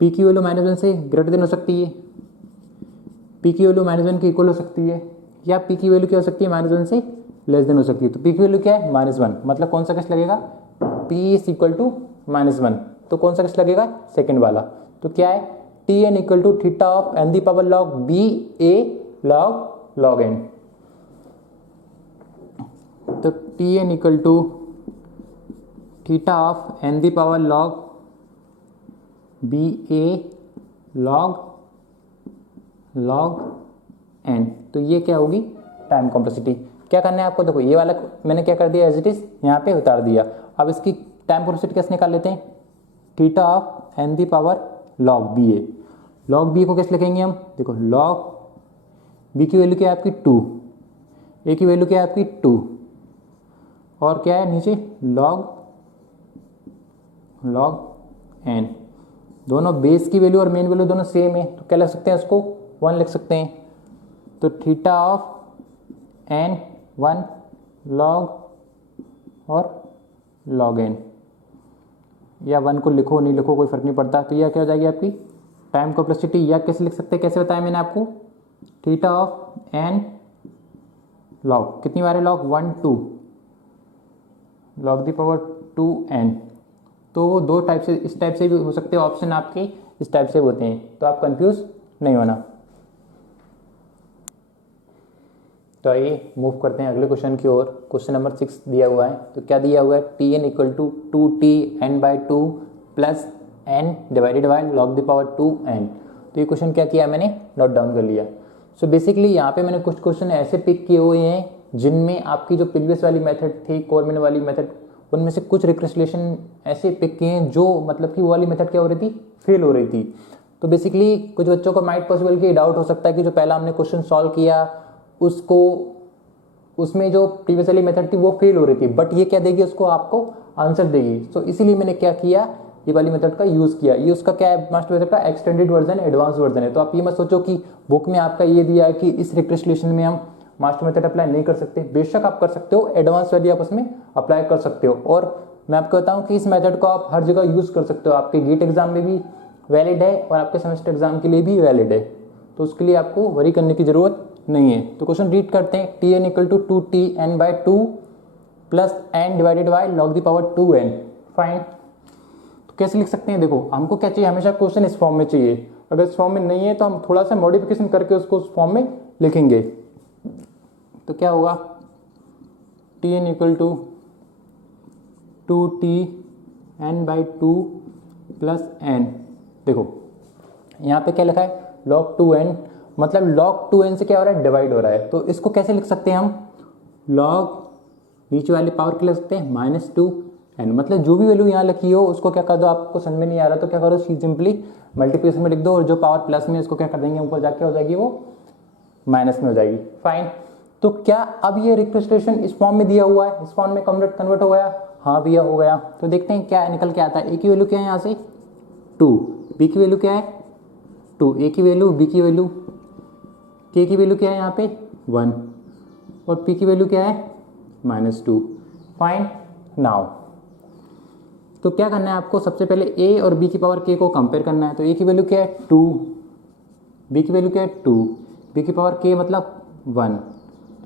पी की वैल्यू -1 से ग्रेटर देन हो सकती है, पी की वैल्यू -1 के इक्वल हो सकती है, या पी की वैल्यू क्या हो सकती है -1 से लेस देन हो सकती है। तो पी की वैल्यू क्या है -1, मतलब कौन सा केस लगेगा, पी इज इक्वल टू -1, तो कौन सा केस लगेगा, सेकेंड वाला। तो क्या है, T N equal to theta of N the power log B A log N. तो T N equal to theta of N the power log B A log N. तो ये क्या होगी, टाइम कॉम्प्लेक्सिटी। क्या करना है आपको, देखो ये वाला मैंने क्या कर दिया, एज इट इज यहाँ पे उतार दिया। अब इसकी टाइम कॉम्प्लेक्सिटी कैसे निकाल लेते हैं, theta of N the power log B A. Log B को कैसे लिखेंगे हम, देखो लॉग बी की वैल्यू क्या है आपकी 2, ए की वैल्यू क्या है आपकी 2, और क्या है नीचे लॉग एन। दोनों बेस की वैल्यू और मेन वैल्यू दोनों सेम है, तो क्या लिख सकते हैं, इसको 1 लिख सकते हैं। तो थीटा ऑफ एन 1 लॉग और लॉग एन, या 1 को लिखो नहीं लिखो कोई फर्क नहीं पड़ता। तो यह क्या हो जाएगी आपकी टाइम कॉम्प्लेक्सिटी, या कैसे लिख सकते हैं, कैसे बताया मैंने आपको, थीटा ऑफ एन लॉग कितनी बार है, log 1 2 log the power 2 N. तो वो दो टाइप से, इस टाइप से भी हो सकते हैं ऑप्शन आपके, इस टाइप से होते हैं, तो आप कंफ्यूज नहीं होना। तो आइए मूव करते हैं अगले क्वेश्चन की ओर। क्वेश्चन नंबर 6 दिया हुआ है, तो क्या दिया हुआ है, T N equal to 2t n/2 plus n divided by log the power 2n। तो ये क्वेश्चन क्या किया मैंने, नोट डाउन कर लिया। सो बेसिकली यहाँ पे मैंने कुछ क्वेश्चन ऐसे पिक किए हुए हैं जिनमें आपकी जो प्रीवियस वाली मेथड थी, कोरमेन वाली मेथड, उनमें से कुछ रिक्रेस्लेशन ऐसे पिक किए हैं जो मतलब कि वो वाली मेथड क्या हो रही थी, फेल हो रही थी। तो बेसिकली कुछ बच्चों को माइट पॉसिबल कि डाउट हो सकता है कि जो पहला हमने क्वेश्चन सॉल्व किया उसको, उसमें जो प्रीवियस वाली मेथड थी वो फेल हो रही थी, बट ये क्या देगी, उसको आपको आंसर देगी। सो इसीलिए मैंने क्या किया, ये वाली मेथड का यूज़ किया। ये उसका क्या है, मास्टर मेथड का एक्सटेंडेड वर्जन, एडवांस वर्जन है। तो आप ये मत सोचो कि बुक में आपका ये दिया है कि इस रिक्रेस्लेशन में हम मास्टर मेथड अप्लाई नहीं कर सकते, बेशक आप कर सकते हो, एडवांस वाली आप उसमें अप्लाई कर सकते हो। और मैं आपको बताऊं कि इस मेथड को आप हर जगह यूज़ कर सकते हो, आपके गेट एग्जाम में भी वैलिड है और आपके सेमेस्टर एग्जाम के लिए भी वैलिड है, तो उसके लिए आपको वरी करने की जरूरत नहीं है। तो क्वेश्चन रीड करते हैं, T N equal to 2t n/2 plus n divided by log the power 2n। Fine, तो कैसे लिख सकते हैं, देखो हमको क्या चाहिए, हमेशा क्वेश्चन इस फॉर्म में चाहिए। अगर इस फॉर्म में नहीं है तो हम थोड़ा सा मॉडिफिकेशन करके उसको उस फॉर्म में लिखेंगे। तो क्या होगा, T N equal to 2t n/2 plus n। देखो यहाँ पे क्या लिखा है, log 2n, मतलब log 2n से क्या हो रहा है, डिवाइड हो रहा है। तो इसको कैसे लिख सकते हैं हम, log नीचे वाली पावर के लिख सकते हैं -2n, मतलब जो भी वैल्यू यहाँ लिखी हो उसको क्या कर दो, आपको समझ में नहीं आ रहा तो क्या करो, सिंपली मल्टीप्लिकेशन में लिख दो, और जो पावर प्लस में उसको क्या कर देंगे, ऊपर जाके हो जाएगी वो माइनस में हो जाएगी। फाइन, तो क्या अब ये रिप्रेजेंटेशन इस फॉर्म में दिया हुआ है, इस फॉर्म में कन्वर्ट हो गया, हाँ भैया हो गया। तो देखते हैं क्या निकल के आता है। ए की वैल्यू क्या है यहाँ से 2, बी की वैल्यू क्या है 2, ए की वैल्यू, बी की वैल्यू, के की वैल्यू क्या है यहाँ पे 1, और पी की वैल्यू क्या है -2। फाइन, नाउ तो क्या करना है आपको, सबसे पहले ए और बी की पावर के को कंपेयर करना है। तो ए की वैल्यू क्या है 2, बी की वैल्यू क्या है 2, बी की पावर के मतलब 1,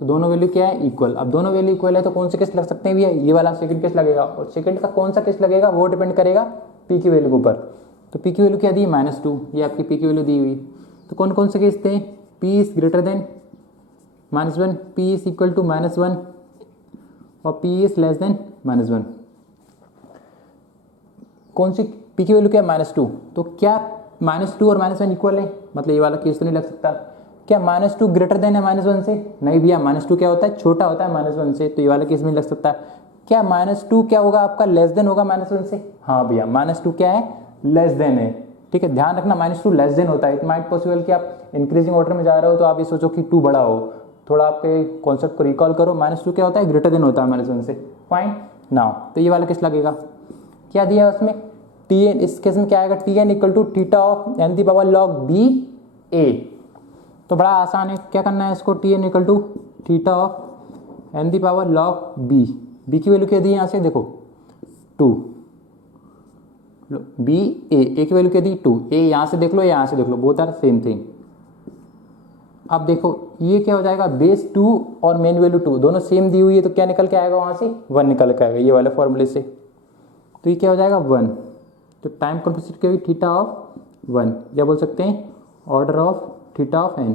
तो दोनों वैल्यू क्या है इक्वल। अब दोनों वैल्यू इक्वल है तो कौन से केस लग सकते हैं भैया, ये वाला सेकंड केस लगेगा, और सेकंड का कौन सा केस लगेगा वो डिपेंड करेगा पी की वैल्यू के ऊपर। तो पी की वैल्यू क्या दी, -2, ये आपकी पी की वैल्यू दी हुई। तो कौन कौन से केस थे, P is greater than -1, P is equal to -1 और पी इज लेस देन -1। कौन सी पी की वैल्यू क्या है -2, तो क्या -2 और -1 इक्वल है, मतलब ये वाला केस तो नहीं लग सकता। क्या -2 ग्रेटर देन है -1 से, नहीं भैया, -2 क्या होता है, छोटा होता है -1 से, तो ये वाला केस में लग सकता है। क्या -2 क्या होगा आपका, लेस देन होगा -1 से, हाँ भैया -2 क्या है, लेस देन है। ठीक है, ध्यान रखना -2 लेस देन होता है। इट माइट पॉसिबल कि आप इंक्रीजिंग ऑर्डर में जा रहे हो तो आप ये सोचो कि 2 बड़ा हो, थोड़ा आपके कॉन्सेप्ट को रिकॉल करो। -2 क्या होता है, ग्रेटर देन होता है -1 से। फाइन, नाउ तो ये वाला किस लगेगा, क्या दिया है उसमें टी एन, इस केस में क्या आएगा, t N equal to theta of N the power log B a. तो बड़ा आसान है, क्या करना है इसको, T N equal to theta of N the power log b, b की वैल्यू क्या दी है यहाँ से देखो 2, बी ए की वैल्यू क्या दी 2, ए यहाँ से देख लो यहाँ से देख लो, बोथ आर सेम थिंग। अब देखो ये क्या हो जाएगा, बेस 2 और मेन वैल्यू 2 दोनों सेम दी हुई है, तो क्या निकल के आएगा वहाँ से 1 निकल के आएगा ये वाले फॉर्मूले से। तो ये क्या हो जाएगा 1, तो टाइम कॉम्प्लेक्सिटी क्या हुई थीटा ऑफ 1, या बोल सकते हैं order of theta of n।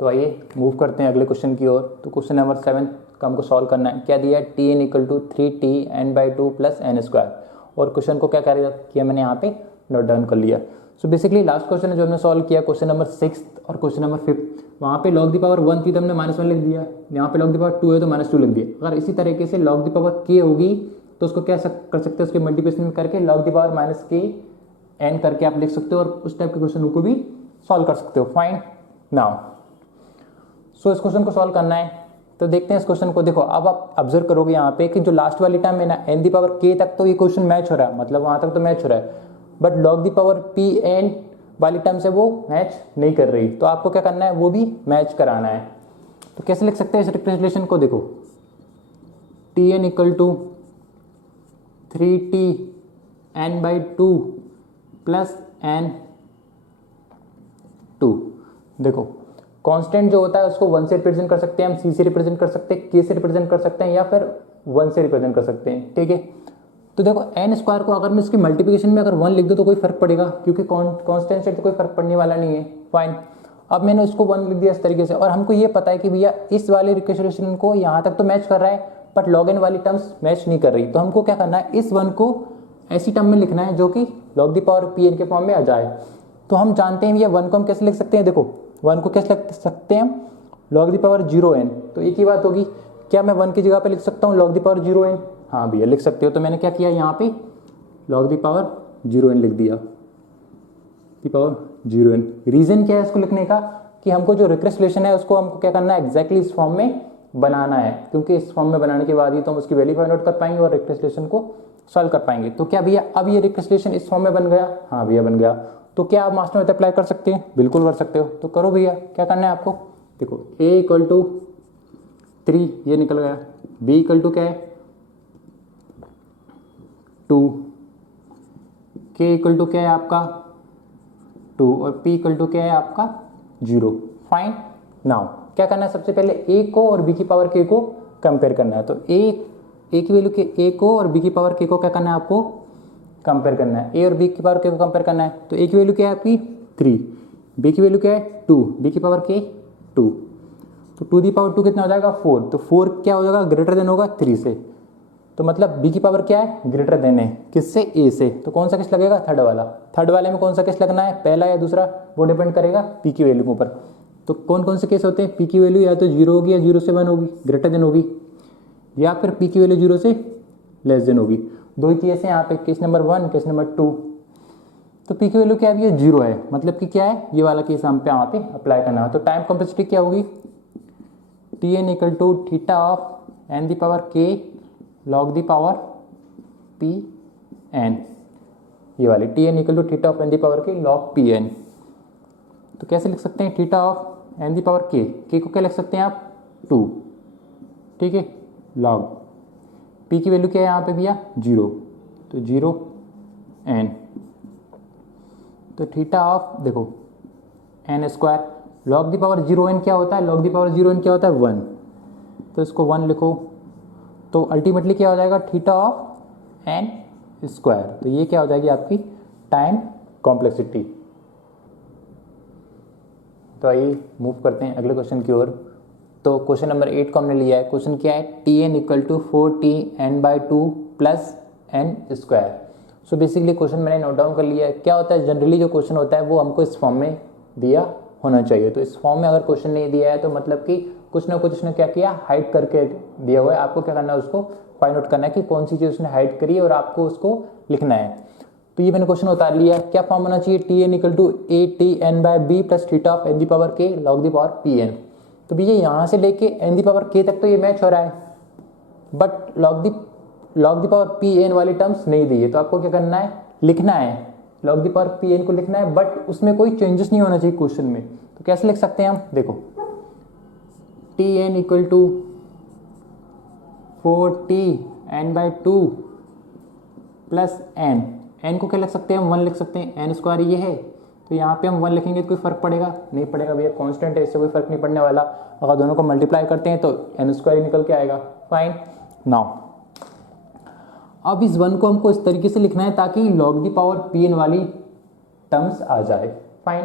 तो आइए मूव करते हैं अगले क्वेश्चन की ओर। तो क्वेश्चन नंबर 7 का हमको सॉल्व करना है। क्या दिया है, T N equal to 3t n/2 plus N square, और क्वेश्चन को क्या किया मैंने यहाँ पे नोट डाउन कर लिया। सो बेसिकली लास्ट क्वेश्चन है जो हमने सॉल्व किया, क्वेश्चन नंबर 6 और क्वेश्चन नंबर 5, वहाँ पे log दी पावर 1 थी तो हमने -1 लिख दिया, यहाँ पे log दी पावर 2 है तो -2 लिख दिया। अगर इसी तरीके से log दी पावर k होगी तो उसको क्या कर सकते हैं, उसके मल्टीप्लिकेशन में करके log the power -k n करके आप लिख सकते हो, और उस टाइप के क्वेश्चन को भी सॉल्व कर सकते हो। फाइन नाउ सो इस क्वेश्चन को सॉल्व करना है, तो देखते हैं इस क्वेश्चन को। देखो अब आप ऑब्जर्व करोगे यहाँ पे कि जो लास्ट वाली टर्म है ना n दी पावर k तक तो ये क्वेश्चन मैच हो रहा है, मतलब वहाँ तक तो मैच हो रहा है, but log the power p n वाली टर्म से वो मैच नहीं कर रही, तो आपको क्या करना है, वो भी मैच कराना है। तो कैसे लिख सकते हैं इस रिप्रेजेंटेशन को, देखो T N equal to 3t n/2 plus n 2। देखो कांस्टेंट जो होता है उसको 1 से रिप्रेजेंट कर सकते हैं हम, c से रिप्रेजेंट कर सकते हैं, k से रिप्रेजेंट कर सकते हैं, या फिर 1 से रिप्रेजेंट कर सकते हैं, ठीक है। तो देखो एन स्क्वायर को अगर मैं इसकी मल्टीप्लिकेशन में अगर 1 लिख दूँ तो कोई फर्क पड़ेगा, क्योंकि कांस्टेंट से तो कोई फर्क पड़ने वाला नहीं है। फाइन, अब मैंने उसको 1 लिख दिया इस तरीके से, और हमको ये पता है कि भैया इस वाले रिक्वेशन को यहाँ तक तो मैच कर रहा है, बट log n वाली टर्म्स मैच नहीं कर रही, तो हमको क्या करना है, इस 1 को ऐसी टर्म में लिखना है जो कि log the power p n के फॉर्म में आ जाए। तो हम जानते हैं भैया 1 को हम कैसे लिख सकते हैं, देखो 1 को कैसे लिख सकते हैं हम, log दी पावर 0n। तो एक ही बात होगी, क्या मैं 1 की जगह पे लिख सकता हूँ log दी पावर 0n, हाँ भैया लिख सकते हो। तो मैंने क्या किया, यहाँ पे log दी पावर 0n लिख दिया, दी पावर 0n। रीजन क्या है इसको लिखने का, कि हमको जो रिक्वेस्ट रिलेशन है उसको हमको क्या करना है, एग्जैक्टली इस फॉर्म में बनाना है, क्योंकि इस फॉर्म में बनाने के बाद ही तो हम उसकी वैल्यू फाइंड आउट कर पाएंगे और रिक्वेस्ट रिलेशन को सॉल्व कर पाएंगे। तो क्या भैया अब ये रिक्वेस्ट रिलेशन इस फॉर्म में बन गया, हाँ भैया बन गया। तो क्या आप मास्टर मेथड अप्लाई कर सकते हैं, बिल्कुल कर सकते हो। तो करो भैया, क्या करना है आपको, देखो a इक्वल टू 3 ये निकल गया, b इक्वल टू क्या है 2, k इक्वल टू क्या है आपका 2, और p इक्वल टू क्या है आपका 0। फाइन, नाउ क्या करना है, सबसे पहले a को और b की पावर k को कंपेयर करना है। तो a की वैल्यू के a को और b की पावर k को क्या करना है आपको कंपेयर करना है, a और b की पावर k को कंपेयर करना है। तो a की वैल्यू क्या है आपकी 3, b की वैल्यू क्या है 2, b की पावर k 2, तो 2 दी पावर 2 कितना हो जाएगा 4, तो 4 क्या हो जाएगा, ग्रेटर देन होगा 3 से, तो मतलब b की पावर क्या है, ग्रेटर देन है किससे, a से। तो कौन सा केस लगेगा, थर्ड वाला। थर्ड वाले में कौन सा केस लगना है, पहला या दूसरा, वो डिपेंड करेगा p की वैल्यू के ऊपर। तो कौन कौन से केस होते हैं, p की वैल्यू या तो 0 होगी या 0 से 1 होगी, ग्रेटर देन होगी, या फिर p की वैल्यू 0 से लेस देन होगी। दो ही केस है यहाँ पे, केस नंबर 1, केस नंबर 2। तो p की वैल्यू क्या है, ये 0 है, मतलब कि क्या है, ये वाला केस हम पे यहाँ पे अप्लाई करना है। तो टाइम कॉम्प्लेक्सिटी क्या होगी, T N equal to theta of N the power k log the power p n, ये वाली T N equal to theta of N the power k log p n। तो कैसे लिख सकते हैं, theta of N the power k को क्या लिख सकते हैं आप 2, ठीक है, log p की वैल्यू क्या है यहाँ पे भैया 0, तो 0 n, तो थीटा ऑफ देखो n square log the power 0n क्या होता है, log दी पावर 0n क्या होता है 1, तो इसको 1 लिखो, तो अल्टीमेटली क्या हो जाएगा थीटा ऑफ n स्क्वायर। तो ये क्या हो जाएगी आपकी टाइम कॉम्प्लेक्सिटी। तो आइए मूव करते हैं अगले क्वेश्चन की ओर। तो क्वेश्चन नंबर 8 को हमने लिया है। क्वेश्चन क्या है, T N equal to 4t n/2 plus n square. So basically question मैंने नोट डाउन कर लिया है। क्या होता है, जनरली जो क्वेश्चन होता है वो हमको इस फॉर्म में दिया होना चाहिए। तो इस फॉर्म में अगर क्वेश्चन नहीं दिया है तो मतलब कि कुछ ना कुछ उसने क्या किया, हाइड करके दिया हुआ है। आपको क्या करना है, उसको फाइंड आउट करना है कि कौन सी चीज़ उसने हाइड करी है और आपको उसको लिखना है। तो ये मैंने क्वेश्चन उतार लिया। क्या फॉर्म होना चाहिए, T N equal to A T N by B plus theta of N the power के log the power P n. तो भैया यहाँ से लेके एन दी पावर के तक तो ये मैच हो रहा है, but log the power P N वाली टर्म्स नहीं दी है। तो आपको क्या करना है, लिखना है, log the power P N को लिखना है, बट उसमें कोई चेंजेस नहीं होना चाहिए क्वेश्चन में। तो कैसे लिख सकते हैं हम, देखो T N equal to 4t n/2 plus n N को क्या लिख सकते हैं हम, 1 लिख सकते हैं, एन स्क्वायर ये है, तो यहाँ पे हम 1 लिखेंगे तो कोई फर्क पड़ेगा, नहीं पड़ेगा भैया, कांस्टेंट है, इससे कोई फर्क नहीं पड़ने वाला। अगर दोनों को मल्टीप्लाई करते हैं तो एन स्क्वायर ही निकल के आएगा। फाइन। नाउ अब इस 1 को हमको इस तरीके से लिखना है ताकि log the power P N वाली टर्म्स आ जाए। फाइन।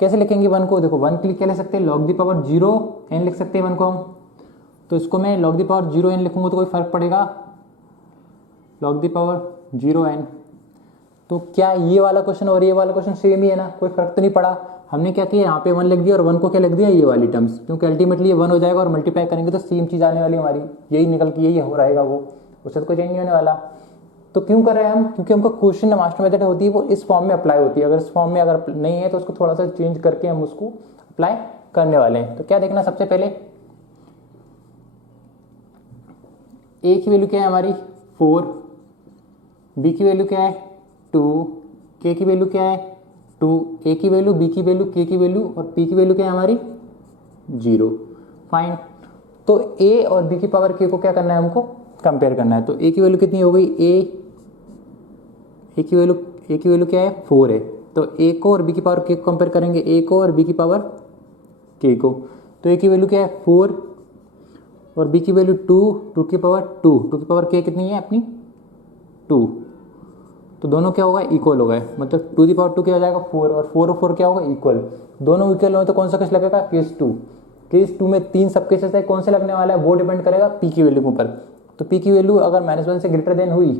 कैसे लिखेंगे 1 को, देखो 1 के लिए क्या लिख सकते हैं, लॉग दी पावर 0 एन लिख सकते हैं 1 को हम, तो इसको मैं लॉग दी पावर 0 एन लिखूंगा तो कोई फर्क पड़ेगा, लॉग दी पावर 0 एन। तो क्या ये वाला क्वेश्चन और ये वाला क्वेश्चन सेम ही है ना, कोई फर्क तो नहीं पड़ा। हमने क्या किया, यहाँ पे 1 लिख दिया और 1 को क्या लिख दिया, ये वाली टर्म्स, क्योंकि अल्टीमेटली ये 1 हो जाएगा और मल्टीप्लाई करेंगे तो सेम चीज़ आने वाली हमारी, यही निकल के यही हो रहेगा, वो उससे तो कोई चेंज नहीं होने वाला। तो क्यों कर रहे हैं हम, क्योंकि हमको क्वेश्चन मास्टर मेथड होती है वो इस फॉर्म में अप्लाई होती है, अगर इस फॉर्म में अगर नहीं है तो उसको थोड़ा सा चेंज करके हम उसको अप्लाई करने वाले हैं। तो क्या देखना, सबसे पहले ए की वैल्यू क्या है हमारी 4, बी की वैल्यू क्या है 2, के की वैल्यू क्या है 2, ए की वैल्यू, बी की वैल्यू, के की वैल्यू और पी की वैल्यू क्या है हमारी 0। फाइन। तो ए और बी की पावर के को क्या करना है, हमको कंपेयर करना है। तो ए की वैल्यू कितनी हो गई, ए की वैल्यू क्या है 4 है, तो ए को और बी की पावर के को कंपेयर करेंगे, ए को और बी की पावर के को। तो ए की वैल्यू क्या है 4 और बी की वैल्यू 2 की पावर 2 की पावर के कितनी है अपनी 2, तो दोनों क्या होगा इक्वल हो गए, मतलब 2 की पावर 2 क्या हो जाएगा 4 और 4 और 4 क्या होगा इक्वल, दोनों इक्वल हो तो कौन सा केस लगेगा, केस 2। केस 2 में 3 सब केसेस है, कौन से लगने वाला है वो डिपेंड करेगा पी की वैल्यू के ऊपर। तो पी की वैल्यू अगर -1 से ग्रेटर देन हुई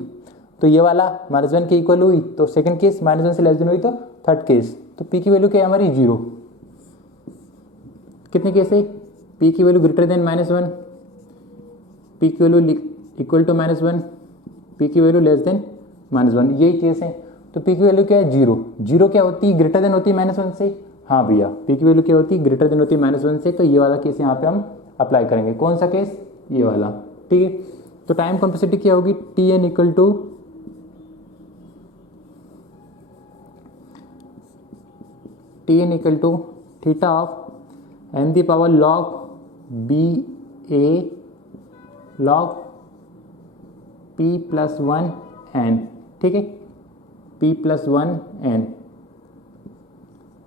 तो ये वाला -1 के इक्वल हुई, तो सेकंड केस -1 से लेस देन हुई तो थर्ड केस। तो पी की वैल्यू क्या है हमारी 0। कितने केस है, पी की वैल्यू ग्रेटर देन -1, पी की वैल्यू इक्वल टू -1, पी की वैल्यू लेस देन -1, यही केस है। तो पी की वैल्यू क्या है 0, 0 क्या होती है, ग्रेटर देन होती है -1 से। हाँ भैया, पी की वैल्यू क्या होती है, ग्रेटर देन होती है -1 से, तो ये वाला केस यहाँ पे हम अप्लाई करेंगे। कौन सा केस, ये वाला। ठीक है, तो टाइम कॉम्प्लेक्सिटी क्या होगी, T N equal to theta of N the power log B A log P plus 1 N. ठीक है, p प्लस 1 एन।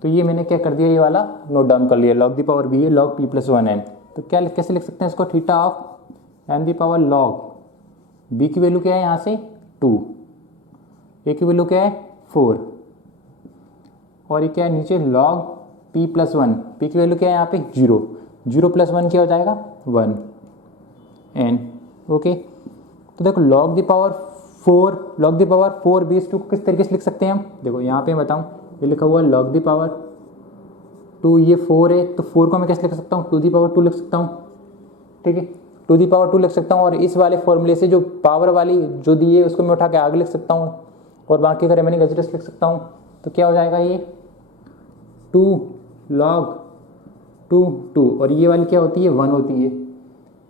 तो ये मैंने क्या कर दिया, ये वाला नोट डाउन कर लिया, log the power B A log p plus 1 N. तो क्या कैसे लिख सकते हैं इसको, theta of N the power log b की वैल्यू क्या है यहाँ से 2, a की वैल्यू क्या है 4 और ये क्या है नीचे लॉग p प्लस 1, p की वैल्यू क्या है यहाँ पे 0, 0 प्लस 1 क्या हो जाएगा 1 एन। ओके, तो देखो लॉग दी पावर 4 बेस 2 को किस तरीके से लिख सकते हैं हम, देखो यहाँ पे बताऊँ, ये लिखा हुआ है लॉग दी पावर 2, ये 4 है, तो 4 को मैं कैसे लिख सकता हूँ, 2 दी पावर 2 लिख सकता हूँ। ठीक है, 2 दी पावर 2 लिख सकता हूँ और इस वाले फॉर्मूले से जो पावर वाली जो दी है उसको मैं उठा के आगे लिख सकता हूँ और बाकी का रिमेनिंग एज लिख सकता हूँ। तो क्या हो जाएगा ये 2 लॉग 2 और ये वाली क्या होती है 1 होती है,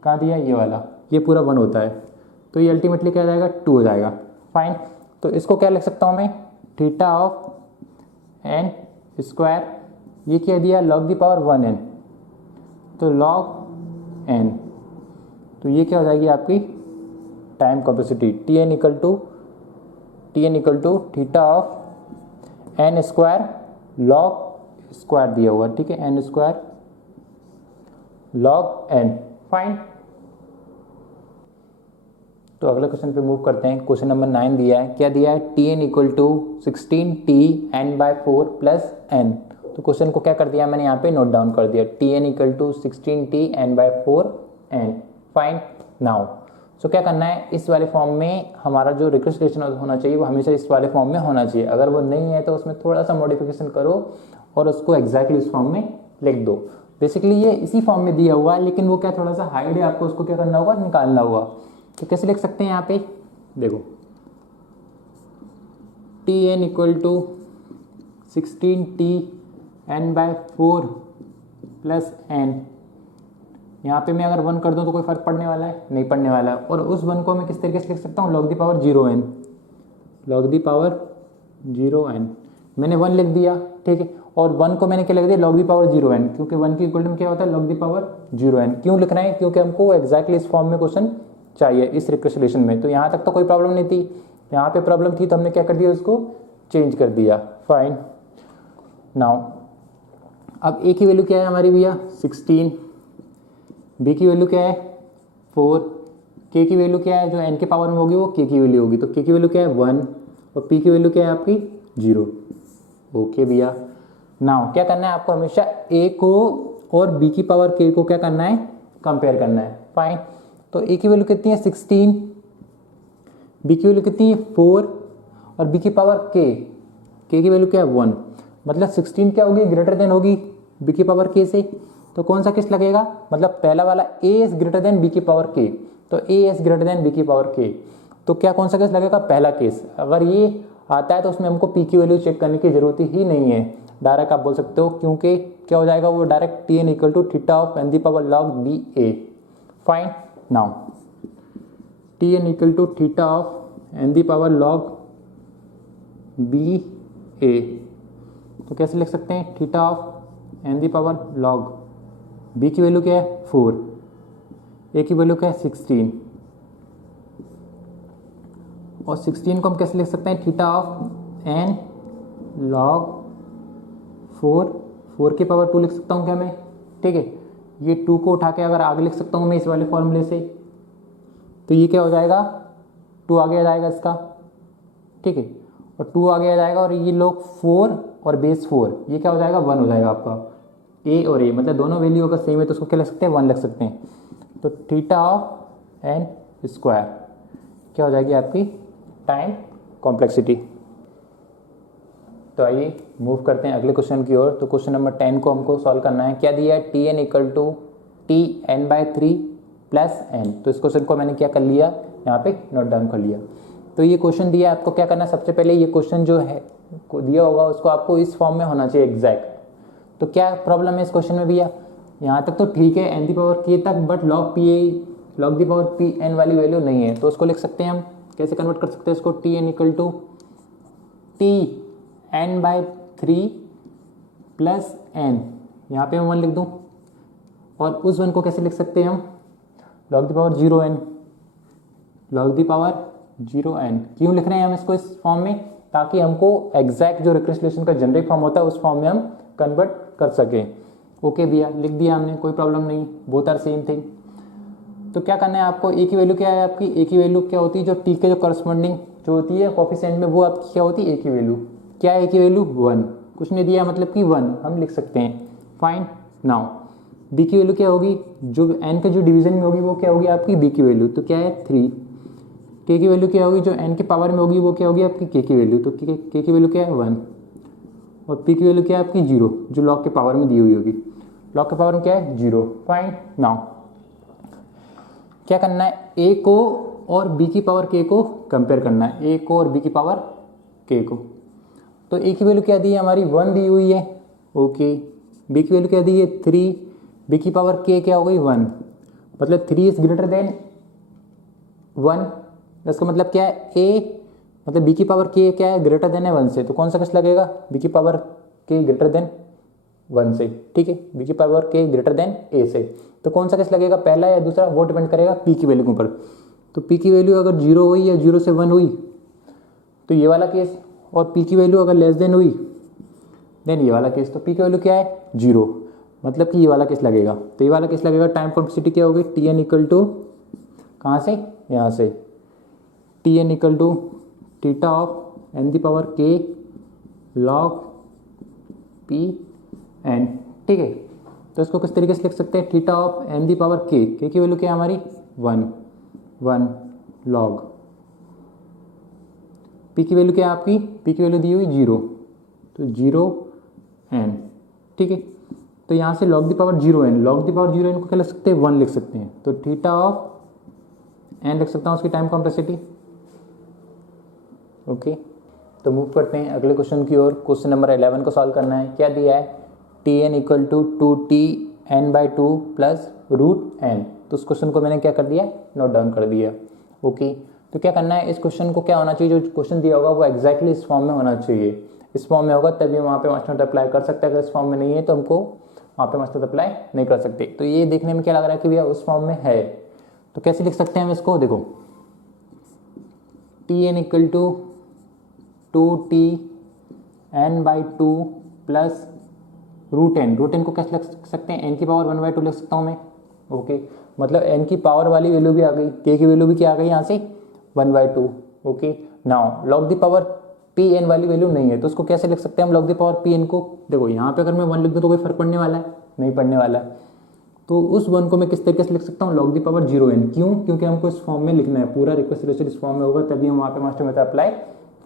कहाँ दिया ये वाला, ये पूरा 1 होता है, तो ये अल्टीमेटली क्या हो जाएगा 2 हो जाएगा। फाइन। तो इसको क्या लिख सकता हूँ मैं, थीटा ऑफ एन स्क्वायर, ये क्या दिया लॉग दी पावर 1 एन, तो लॉग एन, तो ये क्या हो जाएगी आपकी time complexity, T N equal to theta of N square log square दिया हुआ, ठीक है, N square log N. Fine. तो अगले क्वेश्चन पे मूव करते हैं। क्वेश्चन नंबर 9 दिया है, क्या दिया है, T N equal to 16 T N by 4 plus N. तो क्वेश्चन को क्या कर दिया मैंने यहाँ पे नोट डाउन कर दिया, T N equal to 16 T N by 4 N. Fine. Now so क्या करना है, इस वाले फॉर्म में हमारा जो रिक्वेस्टेशन होना चाहिए वो हमेशा इस वाले फॉर्म में होना चाहिए, अगर वो नहीं है तो उसमें थोड़ा सा मॉडिफिकेशन करो और उसको एग्जैक्टली उस फॉर्म में लिख दो। बेसिकली ये इसी फॉर्म में दिया हुआ है लेकिन वो क्या थोड़ा सा हाइड है, आपको उसको क्या करना होगा, निकालना होगा। तो कैसे लिख सकते हैं यहाँ पे, देखो T N equal to 16 T N by 4 plus N, यहाँ पे मैं अगर 1 कर दूँ तो कोई फर्क पड़ने वाला है, नहीं पड़ने वाला है। और उस 1 को मैं किस तरीके से लिख सकता हूँ, log the power 0 N, log the power 0 N, मैंने 1 लिख दिया, ठीक है, और 1 को मैंने क्या लिख दिया, लॉग दी पावर 0 एन, क्योंकि 1 की इक्वल में क्या होता है लॉग दी पावर 0 एन। क्यों लिखना है, क्योंकि हमको एग्जैक्टली इस फॉर्म में क्वेश्चन चाहिए इस रिक्वेस्टेशन में। तो यहाँ तक तो कोई प्रॉब्लम नहीं थी, यहाँ पे प्रॉब्लम थी तो हमने क्या कर दिया, उसको चेंज कर दिया। फाइन। नाउ अब ए की वैल्यू क्या है हमारी भैया 16, बी की वैल्यू क्या है 4, के की वैल्यू क्या है जो एन के पावर में होगी वो के की वैल्यू होगी, तो के की वैल्यू क्या है 1 और पी की वैल्यू क्या है आपकी 0। ओके भैया। नाउ क्या करना है आपको, हमेशा ए को और बी की पावर के को क्या करना है, कंपेयर करना है। फाइन। तो ए की वैल्यू कितनी है 16, बी की वैल्यू कितनी है 4 और बी की पावर के की वैल्यू क्या है 1, मतलब 16 क्या होगी, ग्रेटर देन होगी बी की पावर के से। तो कौन सा केस लगेगा, मतलब पहला वाला ए इज ग्रेटर देन बी की पावर के, तो ए इज ग्रेटर देन बी की पावर के, तो क्या कौन सा केस लगेगा, पहला केस। अगर ये आता है तो उसमें हमको पी की वैल्यू चेक करने की जरूरत ही नहीं है, डायरेक्ट आप बोल सकते हो, क्योंकि क्या हो जाएगा वो direct t N equal to theta of N the power log B A. Fine. Now t N equal to theta of N the power log B a, तो कैसे लिख सकते हैं, theta of N the power log B की value क्या है 4, ए की value क्या है 16, और 16 को हम कैसे लिख सकते हैं, थीटा ऑफ एन लॉग 4 की पावर 2 लिख सकता हूँ क्या मैं, ठीक है। ये 2 को उठा के अगर आगे लिख सकता हूँ मैं इस वाले फॉर्मूले से, तो ये क्या हो जाएगा 2 आगे आ जाएगा इसका, ठीक है, और 2 आगे आ जाएगा, और ये लोग 4 और बेस 4 ये क्या हो जाएगा 1 हो जाएगा आपका, ए और ए मतलब दोनों वैल्यू अगर सेम है तो उसको क्या लिख सकते हैं 1 लिख सकते हैं। तो थीटा ऑफ एन स्क्वायर क्या हो जाएगी आपकी टाइम कॉम्प्लेक्सिटी। तो आइए मूव करते हैं अगले क्वेश्चन की ओर। तो क्वेश्चन नंबर 10 को हमको सॉल्व करना है। क्या दिया है, T N equal to T N by 3 plus N. तो इस क्वेश्चन को मैंने क्या कर लिया, यहाँ पे नोट डाउन कर लिया। तो ये क्वेश्चन दिया है, आपको क्या करना है, सबसे पहले ये क्वेश्चन जो है को दिया होगा उसको आपको इस फॉर्म में होना चाहिए एग्जैक्ट। तो क्या प्रॉब्लम है इस क्वेश्चन में भैया, यहाँ तक तो ठीक है एन दी पावर के तक, but log P A log the power P N वाली वैल्यू नहीं है। तो उसको लिख सकते हैं हम, कैसे कन्वर्ट कर सकते हैं इसको, T N equal to T N by 3 plus N, यहाँ पे मैं 1 लिख दूँ, और उस 1 को कैसे लिख सकते हैं हम, log the power 0n, log the power 0n। क्यों लिख रहे हैं हम इसको इस फॉर्म में, ताकि हमको एग्जैक्ट जो रिक्रेस्लेशन का जनरिक फॉर्म होता है उस फॉर्म में हम कन्वर्ट कर सकें। ओके भैया, लिख दिया हमने, कोई प्रॉब्लम नहीं, बोथ आर सेम थिंग। तो क्या करना है आपको, ए की वैल्यू क्या है आपकी, ए की वैल्यू क्या होती है, जो टी के जो करस्पॉन्डिंग जो होती है कोफिशिएंट में, वो आपकी क्या होती है, ए की वैल्यू क्या है, ए की वैल्यू 1, कुछ नहीं दिया मतलब कि 1 हम लिख सकते हैं। फाइन। नाउ बी की वैल्यू क्या होगी, जो एन के जो डिवीजन में होगी वो क्या होगी आपकी बी की वैल्यू, तो क्या है 3। के की वैल्यू क्या होगी, जो एन के पावर में होगी वो क्या होगी आपकी के की वैल्यू, तो के की वैल्यू क्या है 1, और पी की वैल्यू क्या है आपकी 0, जो लॉग के पावर में दी हुई होगी, लॉग के पावर में क्या है 0। फाइन। नाउ क्या करना है, ए को और बी की पावर के को कंपेयर करना है, ए को और बी की पावर के को। तो ए की वैल्यू क्या दी है हमारी 1 दी हुई है, ओके। बी की वैल्यू क्या दी है 3, बी की पावर के क्या हो गई 1, मतलब 3 इज ग्रेटर देन 1, इसका मतलब क्या है, ए मतलब बी की पावर के क्या है, ग्रेटर देन है 1 से, तो कौन सा केस लगेगा, बी की पावर के ग्रेटर देन 1 से, ठीक है, बी की पावर के ग्रेटर देन ए से। तो कौन सा केस लगेगा, पहला या दूसरा, वो डिपेंड करेगा पी की वैल्यू के ऊपर। तो पी की वैल्यू अगर 0 हुई या 0 से 1 हुई तो ये वाला केस, और पी की वैल्यू अगर लेस देन हुई देन ये वाला केस। तो पी की वैल्यू क्या है 0, मतलब कि ये वाला केस लगेगा, तो ये वाला केस लगेगा। टाइम कॉम्प्लेक्सिटी क्या होगी, टी एन इक्वल टू कहाँ से, यहाँ से, T N equal to theta of N the power के लॉग पी एन, ठीक है। तो इसको किस तरीके से लिख सकते हैं, theta of N the power के की वैल्यू क्या है हमारी 1 लॉग, पी की वैल्यू क्या है आपकी, पी की वैल्यू दी हुई 0, तो 0 एन, ठीक है। तो यहाँ से log the power 0n, log the power 0n को क्या लिख सकते हैं 1 लिख सकते हैं, तो थीटा ऑफ एन लिख सकता हूँ उसकी टाइम कॉम्प्लेक्सिटी। ओके, तो मूव करते हैं अगले क्वेश्चन की ओर। क्वेश्चन नंबर 11 को सॉल्व करना है। क्या दिया है, T N equal to 2t n by 2 plus root N. तो उस क्वेश्चन को मैंने क्या कर दिया, नोट डाउन कर दिया। ओके, तो क्या करना है, इस क्वेश्चन को क्या होना चाहिए, जो क्वेश्चन दिया होगा वो एक्जैक्टली इस फॉर्म में होना चाहिए। इस फॉर्म में होगा तभी वहाँ पे मास्टर अप्लाई कर सकते हैं, अगर इस फॉर्म में नहीं है तो हमको वहाँ पे मास्टर अप्लाई नहीं कर सकते। तो ये देखने में क्या लग रहा है कि भैया उस फॉर्म में है, तो कैसे लिख सकते हैं हम इसको, देखो T N equal to 2t n/2 plus root N को कैसे लिख सकते हैं, n की पावर 1/2 लिख सकता हूँ मैं। ओके, मतलब n की पावर वाली वैल्यू भी आ गई, k की वैल्यू भी क्या आ गई यहाँ से 1/2। Okay, now log the power P N वाली वैल्यू नहीं है तो उसको कैसे लिख सकते हैं हम log the power P N को। देखो यहाँ पे अगर मैं 1 लिख दूँ तो कोई फर्क पड़ने वाला है नहीं, पड़ने वाला है। तो उस 1 को मैं किस तरीके से लिख सकता हूँ, लॉग द पावर 0n। क्यों? क्योंकि हमको इस फॉर्म में लिखना है, पूरा रिक्वेस्ट रिलेशन इस फॉर्म में होगा तभी हम वहाँ पे मास्टर मेथड अप्लाई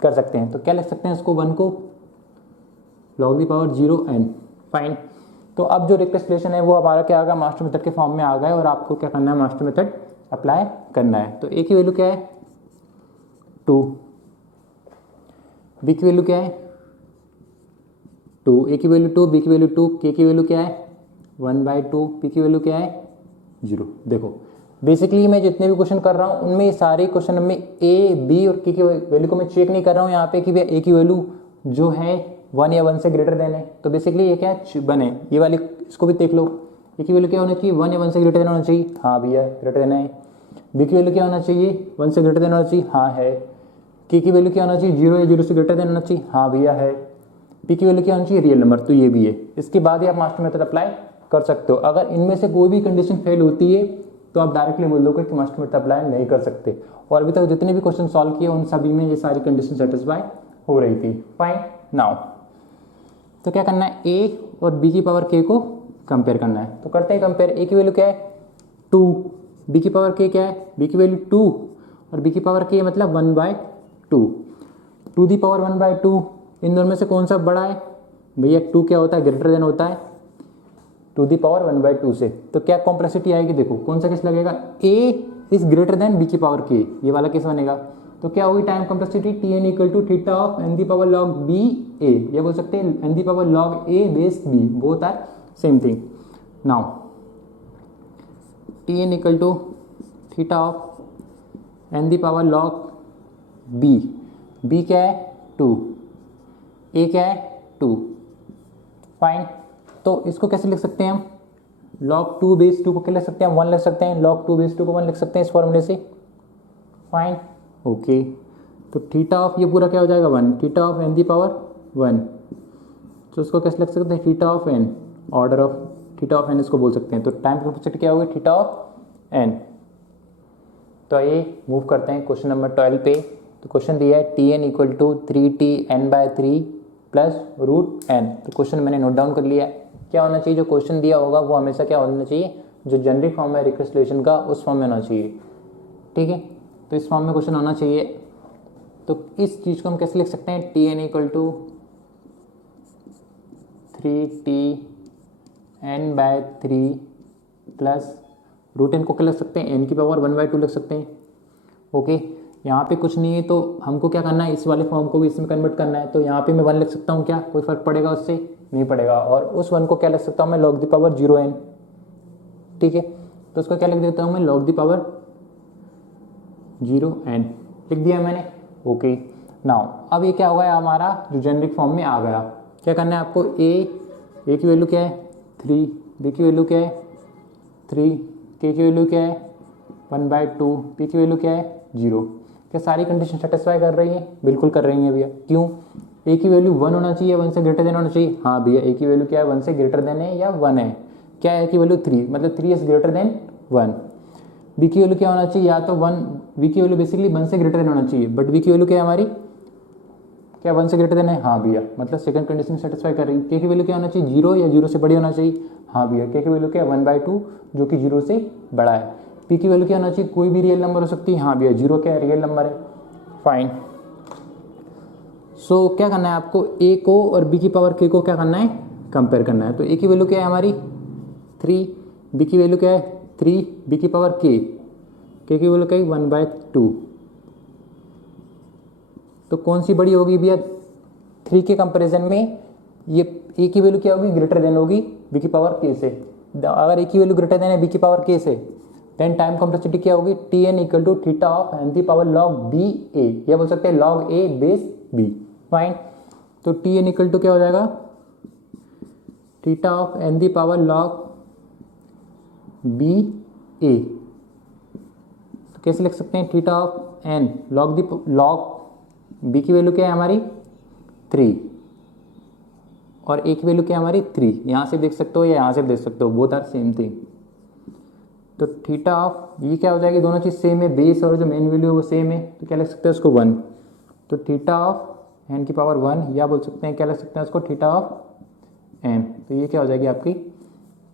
कर सकते हैं। तो क्या लिख सकते हैं इसको, 1 को log the power 0n। Fine. तो अब जो रिक्वेस्ट रिलेशन है वो हमारा क्या आ गया, मास्टर मेथड के फॉर्म में आ गया और आपको क्या करना है, मास्टर मेथड अप्लाई करना है। तो ए की वैल्यू क्या है 2, बी की वैल्यू क्या है 2, ए की वैल्यू 2, बी की वैल्यू 2, के की वैल्यू क्या है 1/2, पी की वैल्यू क्या है 0। देखो बेसिकली मैं जितने भी क्वेश्चन कर रहा हूँ उनमें ये सारे क्वेश्चन में ए, बी और के की वैल्यू को मैं चेक नहीं कर रहा हूँ यहाँ पे कि भैया ए की वैल्यू जो है 1 या 1 से ग्रेटर देन है। तो बेसिकली ये क्या है, 1 है, ये वाली इसको भी देख लो, ए की वैल्यू क्या होना चाहिए 1 या 1 से ग्रेटर देन होना चाहिए, हाँ भैया ग्रेटर देन है। बी की वैल्यू क्या होना चाहिए 1 से ग्रेटर देन होना चाहिए, हाँ है। के की वैल्यू क्या होना चाहिए 0 या 0 से ग्रेटर देन होना चाहिए, हाँ भैया है। पी की वैल्यू क्या होना चाहिए रियल नंबर, तो ये भी है। इसके बाद ही आप मास्टर मेथड अप्लाई कर सकते हो। अगर इनमें से कोई भी कंडीशन फेल होती है तो आप डायरेक्टली बोल दोगे कि मास्टर मेथड अप्लाई नहीं कर सकते। और अभी तक जितने भी क्वेश्चन सॉल्व किए उन सभी में ये सारी कंडीशन सेटिस्फाई हो रही थी। फाइन। नाउ तो क्या करना है, ए और बी की पावर के को कंपेयर करना है। तो करते हैं कंपेयर। ए की वैल्यू क्या है 2, बी की पावर के क्या है, बी की वैल्यू 2 और बी की पावर के मतलब 1/2। 2 दी पावर 1/2, इन दोनों में से कौन सा बड़ा है भैया, 2 क्या होता है ग्रेटर देन होता है 2 दी पावर 1/2 से। तो क्या कॉम्प्लेक्सिटी आएगी, देखो कौन सा केस लगेगा, a is greater than B की पावर के, ये वाला केस बनेगा। तो क्या होगी time complexity, T N equal to theta of N the power log B a, ये बोल सकते हैं n the power log A base b, both are same thing. Now t N equal to theta of N the power log b, b क्या है 2, ए क्या है 2। Fine. तो इसको कैसे लिख सकते हैं हम, log 2 बेस 2 को क्या लिख सकते हैं 1 लिख सकते हैं, log 2 बेस 2 को 1 लिख सकते हैं इस फॉर्मूले से। फाइन। ओके, तो थीटा ऑफ ये पूरा क्या हो जाएगा 1, theta of N the power 1। तो इसको कैसे लिख सकते हैं, theta of N, order of theta of N इसको बोल सकते हैं। तो टाइम कॉम्प्लेक्सिटी क्या होगी थीटा ऑफ एन। तो आइए मूव करते हैं क्वेश्चन नंबर 12 पे। तो क्वेश्चन दिया है T N equal to 3t n/3 plus root N. तो क्वेश्चन मैंने नोट डाउन कर लिया है। क्या होना चाहिए, जो क्वेश्चन दिया होगा वो हमेशा क्या होना चाहिए, जो जेनरिक फॉर्म है रिक्वेस्ट रिलेशन का उस फॉर्म में होना चाहिए। ठीक है, तो इस फॉर्म में क्वेश्चन आना चाहिए। तो इस चीज़ को हम कैसे लिख सकते हैं, T N equal to 3t n/3 plus root N को क्या लिख सकते हैं, एन की पावर 1/2 लिख सकते हैं। ओके, यहाँ पे कुछ नहीं है तो हमको क्या करना है, इस वाले फॉर्म को भी इसमें कन्वर्ट करना है। तो यहाँ पे मैं 1 लिख सकता हूँ, क्या कोई फर्क पड़ेगा उससे, नहीं पड़ेगा। और उस 1 को क्या लिख सकता हूँ मैं, लॉग द पावर 0n। ठीक है, तो उसको क्या लिख देता हूँ मैं, लॉग द पावर 0n लिख दिया मैंने। ओके, नाउ अब ये क्या होगा, हमारा जो जेनरिक फॉर्म में आ गया। क्या करना है आपको, ए की वैल्यू क्या है 3, बी की वैल्यू क्या है 3, के की वैल्यू क्या है 1/2, पी की वैल्यू क्या है 0। क्या सारी कंडीशन सेटिस्फाई कर रही है, बिल्कुल कर रही है भैया। क्यों, ए की वैल्यू 1 होना चाहिए, 1 से ग्रेटर देन होना चाहिए, हाँ भैया ए की वैल्यू क्या है 1 से ग्रेटर देन है या 1 है। क्या है, ए की वैल्यू 3, मतलब 3 इज ग्रेटर देन 1। बी की वैल्यू क्या होना चाहिए, या तो 1, बी की वैल्यू बेसिकली 1 से ग्रेटर देन होना चाहिए, बट बी की वैल्यू क्या है हमारी, क्या 1 से ग्रेटर देन है, हाँ भैया, मतलब सेकंड कंडीशन सेटिस्फाई कर रही है। के की वैल्यू क्या होना चाहिए 0 या 0 से बड़ी होना चाहिए, हाँ भैया के की वैल्यू क्या है 1/2 जो कि 0 से बड़ा है। पी की वैल्यू क्या होना चाहिए, कोई भी रियल नंबर हो सकती है, हाँ भैया 0 क्या है रियल नंबर है। फाइन। सो क्या करना है आपको, ए को और बी की पावर के को क्या करना है, कंपेयर करना है। तो ए की वैल्यू क्या है हमारी 3, बी की वैल्यू क्या है 3, बी की पावर के की वैल्यू क्या है 1/2। तो कौन सी बड़ी होगी भैया, 3 के कंपैरिजन में ये ए की वैल्यू क्या होगी, ग्रेटर देन होगी बी की पावर के से। अगर ए की वैल्यू ग्रेटर देन है बी की पावर के से, देन टाइम कॉम्प्लेक्सिटी क्या होगी, T N equal to theta of N the power log B a, या बोल सकते हैं लॉग ए बेस बी। फाइन। तो टी एन इक्वल टू क्या हो जाएगा, theta of N the power log B a. तो कैसे लिख सकते हैं, theta of N log B की वैल्यू क्या है हमारी 3 और ए की वैल्यू क्या है हमारी 3। यहाँ से देख सकते हो या यहाँ से देख सकते हो, बोथ आर सेम थिंग। तो थीटा ऑफ ये क्या हो जाएगी, दोनों चीज़ सेम है, बेस और जो मेन वैल्यू है वो सेम है, तो क्या लिख सकते हैं उसको 1। तो थीटा ऑफ एन की पावर 1 या बोल सकते हैं क्या लिख सकते हैं उसको थीटा ऑफ एन। तो ये क्या हो जाएगी आपकी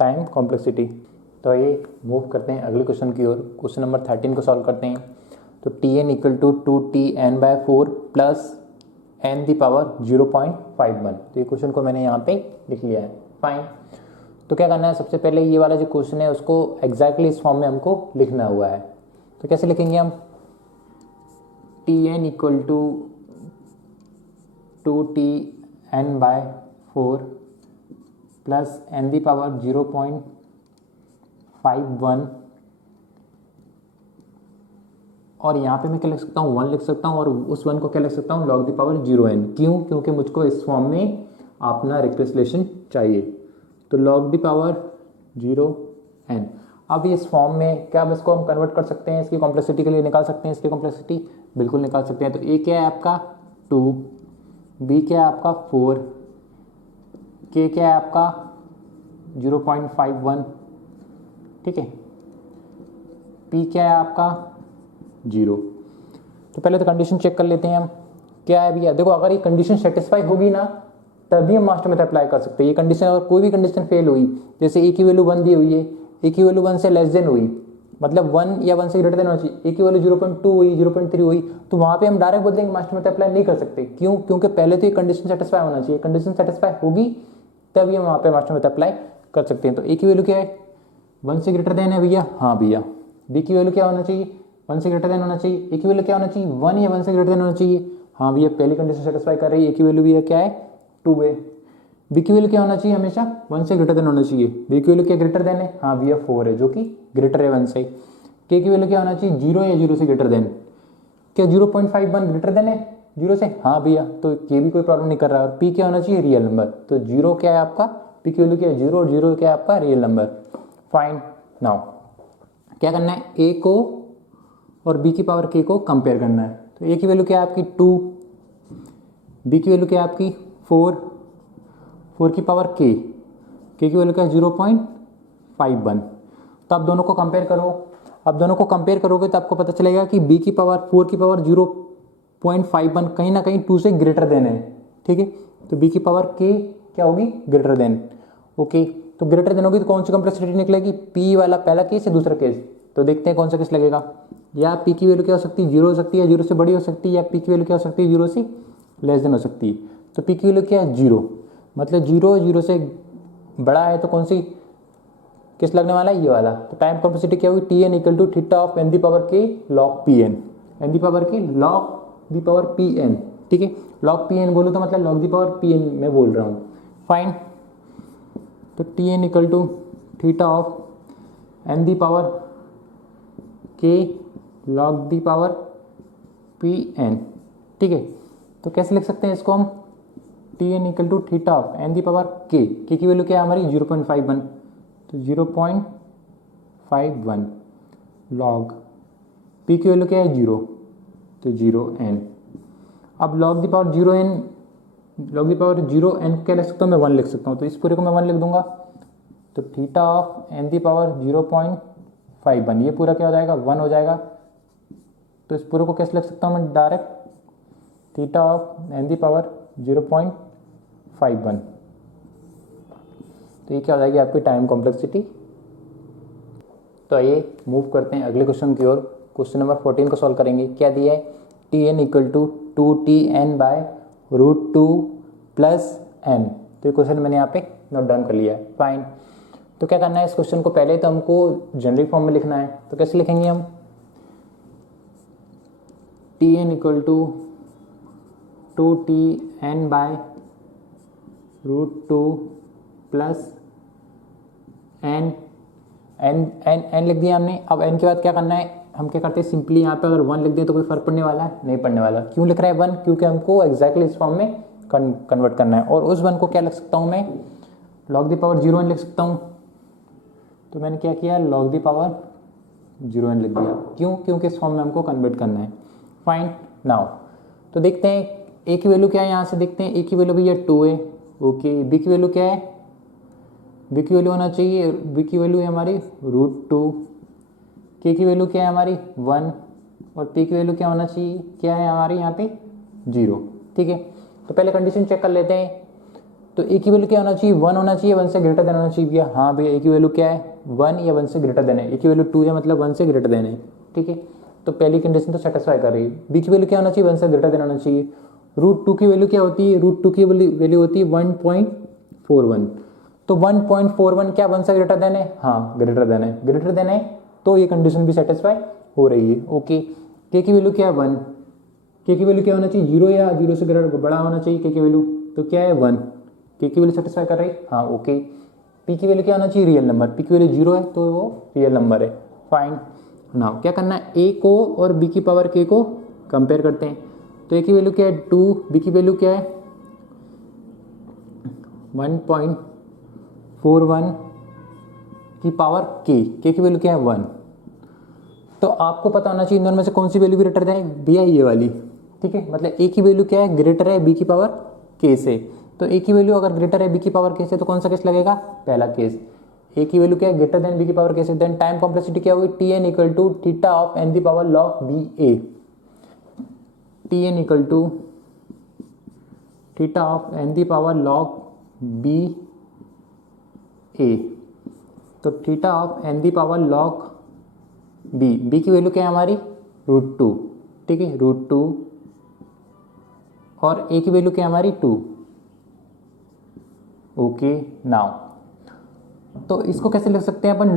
टाइम कॉम्प्लेक्सिटी। तो ये मूव करते हैं अगले क्वेश्चन की ओर। क्वेश्चन नंबर 13 को सॉल्व करते हैं। तो T N equal to 2Tn/4 plus N the power 0.51। तो ये क्वेश्चन को मैंने यहाँ पे लिख लिया है। फाइन। तो क्या करना है, सबसे पहले ये वाला जो क्वेश्चन है उसको एग्जैक्टली इस फॉर्म में हमको लिखना हुआ है। तो कैसे लिखेंगे हम, T N equal to 2Tn/4 plus N the power 0.51 और यहाँ पे मैं क्या लिख सकता हूँ 1 लिख सकता हूँ और उस 1 को क्या लिख सकता हूँ लॉग दी पावर 0n। क्यों, क्योंकि मुझको इस फॉर्म में अपना रिप्रेजेंटेशन चाहिए। तो लॉग दी पावर 0n। अब इस फॉर्म में क्या अब इसको हम कन्वर्ट कर सकते हैं, इसकी कॉम्प्लेक्सिटी के लिए निकाल सकते हैं, इसकी कॉम्प्लेक्सिटी बिल्कुल निकाल सकते हैं। तो ए क्या है आपका 2, बी क्या है आपका 4, के क्या है आपका 0.51, ठीक है, पी क्या है आपका 0। तो पहले तो कंडीशन चेक कर लेते हैं हम क्या है भैया। देखो अगर ये कंडीशन सेटिस्फाई होगी ना तभी हम मास्टर मेथड अप्लाई कर सकते हैं। ये कंडीशन अगर कोई भी कंडीशन फेल हुई, जैसे ए की वैल्यू 1 दी हुई है, ए की वैल्यू 1 से लेस देन हुई, मतलब 1 या 1 से ग्रेटर देन होना चाहिए, ए की वैल्यू 0.2 हुई, 0.3 हुई, तो वहाँ पे हम डायरेक्ट बोल देंगे मास्टर मेथड अप्लाई नहीं कर सकते। क्यों, क्योंकि पहले तो ये कंडीशन सेटिस्फाई होना चाहिए। कंडीशन सेटिस्फाई होगी तभी हम वहाँ पे मास्टर मेथड अप्लाई कर सकते हैं। तो ए की वैल्यू क्या है 1 से ग्रेटर देन है भैया, हाँ भैया। बी की वैल्यू क्या होना चाहिए 1 से ग्रेटर देन होना चाहिए। ए की वैल्यू क्या होना चाहिए 1 या 1 से ग्रेटर देन होना चाहिए, हाँ भैया पहली कंडीशन सेटिस्फाई कर रही है। ए की वैल्यू भैया क्या है 2 है। बी की वैल्यू क्या होना चाहिए हमेशा 1 से ग्रेटर देन होना चाहिए। बी की वैल्यू क्या ग्रेटर देन है, हाँ भैया 4 है जो कि ग्रेटर है 1 से। के की वैल्यू क्या होना चाहिए 0 या 0 से ग्रेटर देन, क्या 0.51 ग्रेटर देन है 0 से, हाँ भैया, तो के भी कोई प्रॉब्लम नहीं कर रहा है। पी क्या होना चाहिए रियल नंबर, तो 0 क्या है आपका पी की वैल्यू क्या है 0 और 0 क्या है आपका रियल नंबर। फाइन। नाउ क्या करना है, ए को और बी की पावर के को कंपेयर करना है। तो ए की वैल्यू क्या है आपकी 2, बी की वैल्यू क्या है आपकी 4 की पावर के की वैल्यू क्या है 0.51। तो आप दोनों को कंपेयर करो। अब दोनों को कंपेयर करोगे तो आपको पता चलेगा कि बी की पावर 4 की पावर 0.51 कहीं ना कहीं 2 से ग्रेटर देन है, ठीक है। तो बी की पावर के क्या होगी ग्रेटर देन, ओके। तो ग्रेटर देन होगी तो कौन सी कॉम्प्लेक्सिटी निकलेगी, पी वाला पहला केस या दूसरा केस। तो देखते हैं कौन सा केस लगेगा। या पी की वैल्यू क्या हो सकती है 0 हो सकती है, 0 से बड़ी हो सकती है, या पी की वैल्यू क्या हो सकती है 0 से लेस देन हो सकती है। तो पी की वैल्यू क्या है 0, मतलब 0 से बड़ा है तो कौन सी केस लगने वाला है ये वाला। तो टाइम कॉम्प्लेक्सिटी क्या होगी T N equal to theta of N the power के log P n, n the power के log the power P N, ठीक है। लॉग पी एन बोलो तो मतलब log the power P n मैं बोल रहा हूँ। फाइन। तो T N equal to theta of N the power के log the power P N, ठीक है। तो कैसे लिख सकते हैं इसको हम, T N equal to theta of N the power के की वैल्यू क्या है हमारी 0.51, तो 0.51 लॉग पी की वैल्यू क्या है 0, तो 0n। अब log the power 0n, log the power 0n क्या लिख सकता हूँ मैं 1 लिख सकता हूँ। तो इस पूरे को मैं 1 लिख दूंगा। तो theta of N the power 0.51 ये पूरा क्या हो जाएगा 1 हो जाएगा। तो इस पूरे को कैसे लिख सकता हूँ मैं direct, theta of N the power 0.51। तो ये क्या हो जाएगी आपकी टाइम कॉम्प्लेक्सिटी। तो आइए मूव करते हैं अगले क्वेश्चन की ओर। क्वेश्चन नंबर 14 को सॉल्व करेंगे। क्या दिया है, T N equal to 2Tn/√2 plus n। तो ये क्वेश्चन मैंने यहाँ पे नोट डाउन कर लिया है। फाइन। तो क्या करना है, इस क्वेश्चन को पहले तो हमको जनरिक फॉर्म में लिखना है। तो कैसे लिखेंगे हम, T N equal to 2Tn/√2 plus n लिख दिया हमने। अब n के बाद क्या करना है, हम क्या करते हैं सिंपली यहाँ पे अगर 1 लिख दें तो कोई फर्क पड़ने वाला है नहीं पड़ने वाला। क्यों लिख रहा है 1, क्योंकि हमको एग्जैक्टली इस फॉर्म में कन्वर्ट करना है। और उस 1 को क्या लिख सकता हूँ मैं, लॉग दी पावर 0n लिख सकता हूँ। तो मैंने क्या किया, लॉग दी पावर 0n लिख दिया। क्यों, क्योंकि इस फॉर्म में हमको कन्वर्ट करना है। फाइन। नाउ तो देखते हैं ए की वैल्यू क्या है, यहाँ से देखते हैं ए की वैल्यू भैया 2 है। ओके, बी की वैल्यू क्या है, बी की वैल्यू होना चाहिए, बी की वैल्यू है हमारी √2, के की वैल्यू क्या है हमारी 1 और पी की वैल्यू क्या होना चाहिए, क्या है हमारी यहाँ पे 0। ठीक है, तो पहले कंडीशन चेक कर लेते हैं। तो ए की वैल्यू क्या होना चाहिए, 1 होना चाहिए, 1 से ग्रेटर देन होना चाहिए भैया। हाँ भैया, ए की वैल्यू क्या है 1 या 1 से ग्रेटर देन है, ए की वैल्यू 2 है मतलब 1 से ग्रेटर देन है। ठीक है, तो पहली कंडीशन तो सेटिस्फाई कर रही है। बी की वैल्यू क्या होना चाहिए, 1 से ग्रेटर देन होना चाहिए। √2 की वैल्यू क्या होती है, √2 की वैल्यू होती है 1.41। तो 1.41 क्या 1 से ग्रेटर देन है, हाँ ग्रेटर देन है, ग्रेटर देन है तो ये कंडीशन भी सेटिस्फाई हो रही है। ओके, के की वैल्यू क्या है 1, के की वैल्यू क्या होना चाहिए 0 या 0 से ग्रेटर बड़ा होना चाहिए के की वैल्यू, तो क्या है 1, के की वैल्यू सेटिस्फाई कर रही है। हाँ ओके, पी की वैल्यू क्या होना चाहिए रियल नंबर, पी की वैल्यू 0 है तो वो रियल नंबर है। फाइन। नाउ क्या करना है, ए को और बी की पावर के को कंपेयर करते हैं। तो ए की वैल्यू क्या है 2, बी की वैल्यू क्या है 1.41 की पावर के की वैल्यू क्या है 1। तो आपको पता होना चाहिए इन दोनों में से कौन सी वैल्यू ग्रेटर है, भैया ये वाली। ठीक है, मतलब ए की वैल्यू क्या है ग्रेटर है बी की पावर के से। तो ए की वैल्यू अगर ग्रेटर है बी की पावर के से तो कौन सा केस लगेगा, पहला केस। ए की वैल्यू क्या है ग्रेटर देन बी की पावर के से, देन टाइम कॉम्प्लेक्सिटी क्या होगी T N equal to theta of N the power log B a, T N equal to theta of N the power log B a. तो theta of N the power log B की value क्या है हमारी √2। ठीक है, √2 और ए की value क्या है हमारी 2। ओके, नाउ तो इसको कैसे लिख सकते हैं अपन,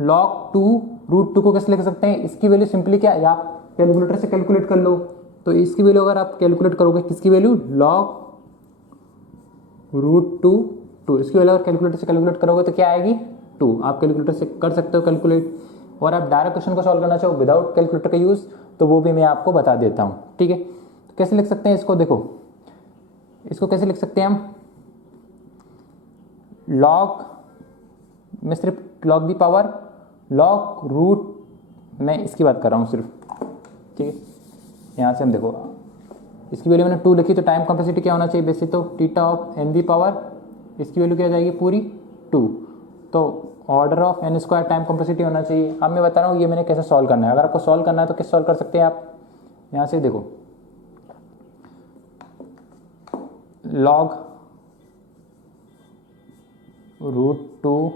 log 2 √2 को कैसे लिख सकते हैं, इसकी वैल्यू सिंपली क्या है, आप कैलकुलेटर से कैलकुलेट कर लो। तो इसकी वैल्यू अगर आप कैलकुलेट करोगे, किसकी वैल्यू log √2, इसकी वैल्यू अगर कैलकुलेटर से कैलकुलेट करोगे तो क्या आएगी 2। आप कैलकुलेटर से कर सकते हो कैलकुलेट, और आप डायरेक्ट क्वेश्चन को सॉल्व करना चाहो विदाउट कैलकुलेटर का यूज़ तो वो भी मैं आपको बता देता हूँ। ठीक है, तो कैसे लिख सकते हैं इसको, देखो इसको कैसे लिख सकते हैं हम, लॉग में सिर्फ log the power log root, मैं इसकी बात कर रहा हूँ सिर्फ। ठीक है, यहाँ से हम देखो इसकी वैल्यू मैंने 2 लिखी, तो टाइम कॉम्प्लेक्सिटी क्या होना चाहिए बेसिक, तो theta of N the power इसकी वैल्यू क्या हो जाएगी पूरी 2, तो order of N square time complexity होना चाहिए। अब मैं बता रहा हूँ ये मैंने कैसे सॉल्व करना है। अगर आपको सॉल्व करना है तो कैसे सॉल्व कर सकते हैं आप, यहाँ से देखो लॉग √2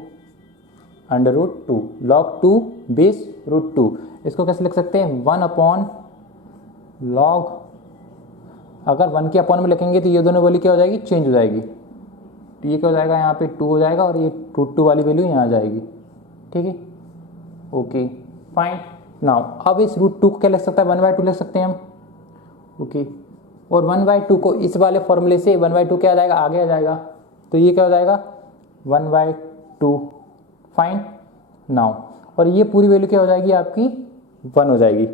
अंडर √2 लॉग 2 बेस √2, इसको कैसे लिख सकते हैं 1 अपॉन लॉग, अगर 1 के अपॉन में लिखेंगे तो ये दोनों वैल्यू क्या हो जाएगी चेंज हो जाएगी, तो ये क्या हो जाएगा यहाँ पे 2 हो जाएगा और ये √2 वाली वैल्यू यहाँ आ जाएगी। ठीक है, ओके फाइन। नाउ अब इस √2 को क्या लिख सकता है 1/2 लिख सकते हैं हम। ओके, और 1/2 को इस वाले फॉर्मूले से 1/2 क्या आ जाएगा आगे आ जाएगा, तो ये क्या हो जाएगा 1/2। फाइन। नाउ और ये पूरी वैल्यू क्या हो जाएगी आपकी 1 हो जाएगी,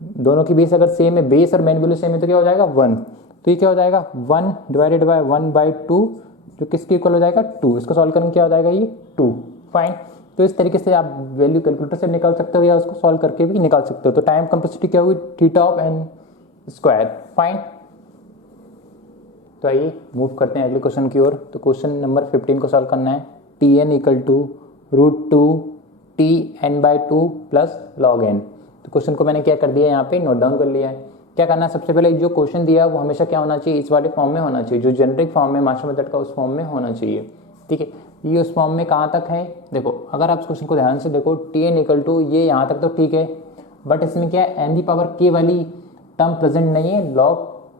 दोनों की बेस अगर सेम है, बेस और मेन वैल्यू सेम है तो क्या हो जाएगा 1, तो ये क्या हो जाएगा 1 डिवाइडेड बाय 1/2 जो किसके इक्वल हो जाएगा 2। इसको सॉल्व करेंगे क्या हो जाएगा ये 2। फाइन, तो इस तरीके से आप वैल्यू कैलकुलेटर से निकाल सकते हो या उसको सॉल्व करके भी निकाल सकते हो। तो टाइम कॉम्प्लेक्सिटी क्या हुई theta of N square. Fine, तो आइए मूव करते हैं अगले क्वेश्चन की ओर। तो क्वेश्चन नंबर 15 को सॉल्व करना है। T N equal to √2 T n/2 plus log N. तो क्वेश्चन को मैंने क्या कर दिया यहाँ पे नोट डाउन कर लिया है। क्या करना है, सबसे पहले जो क्वेश्चन दिया है वो हमेशा क्या होना चाहिए इस वाले फॉर्म में होना चाहिए, जो जेनरिक फॉर्म है मास्टर मेथड का उस फॉर्म में होना चाहिए। ठीक है, ये उस फॉर्म में कहाँ तक है, देखो अगर आप इस क्वेश्चन को ध्यान से देखो टी एन इक्वल टू ये यहाँ तक तो ठीक है, बट इसमें क्या है एन दी पावर के वाली टर्म प्रेजेंट नहीं है, लॉग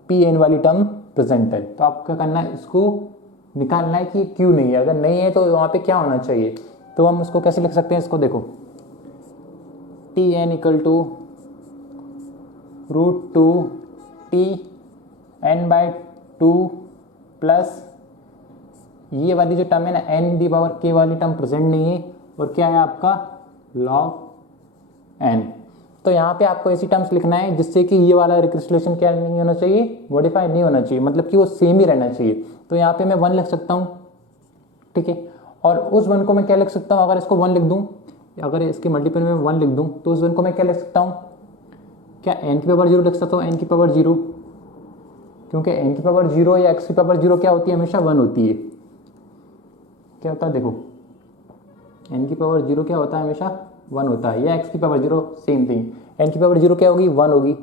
पी एन वाली टर्म प्रेजेंट है। तो आपको क्या करना है, इसको निकालना है कि क्यों नहीं है, अगर नहीं है तो वहाँ पे क्या होना चाहिए। तो हम उसको कैसे लिख सकते हैं, इसको देखो T N equal to √2 T n/2 plus ये वाली जो टर्म है ना एन दी पावर के वाली टर्म प्रेजेंट नहीं है, और क्या है आपका लॉग एन। तो यहाँ पे आपको ऐसी टर्म्स लिखना है जिससे कि ये वाला रिक्रिस्टलेशन क्या नहीं होना चाहिए, मॉडिफाई नहीं होना चाहिए, मतलब कि वो सेम ही रहना चाहिए। तो यहाँ पे मैं 1 लिख सकता हूँ, ठीक है, और उस 1 को मैं क्या लिख सकता हूँ, अगर इसको 1 लिख दूँ, अगर इसके मल्टीपल में 1 लिख दूँ तो उस 1 को मैं क्या लिख सकता हूँ, क्या n की पावर 0 लिख सकता हूँ, n की पावर 0, क्योंकि n की पावर 0 या x की पावर 0 क्या होती है, हमेशा 1 होती है। क्या होता है देखो, n की पावर 0 क्या होता है, हमेशा 1 होता है, या x की पावर 0 सेम थिंग। n की पावर 0 क्या होगी, 1 होगी,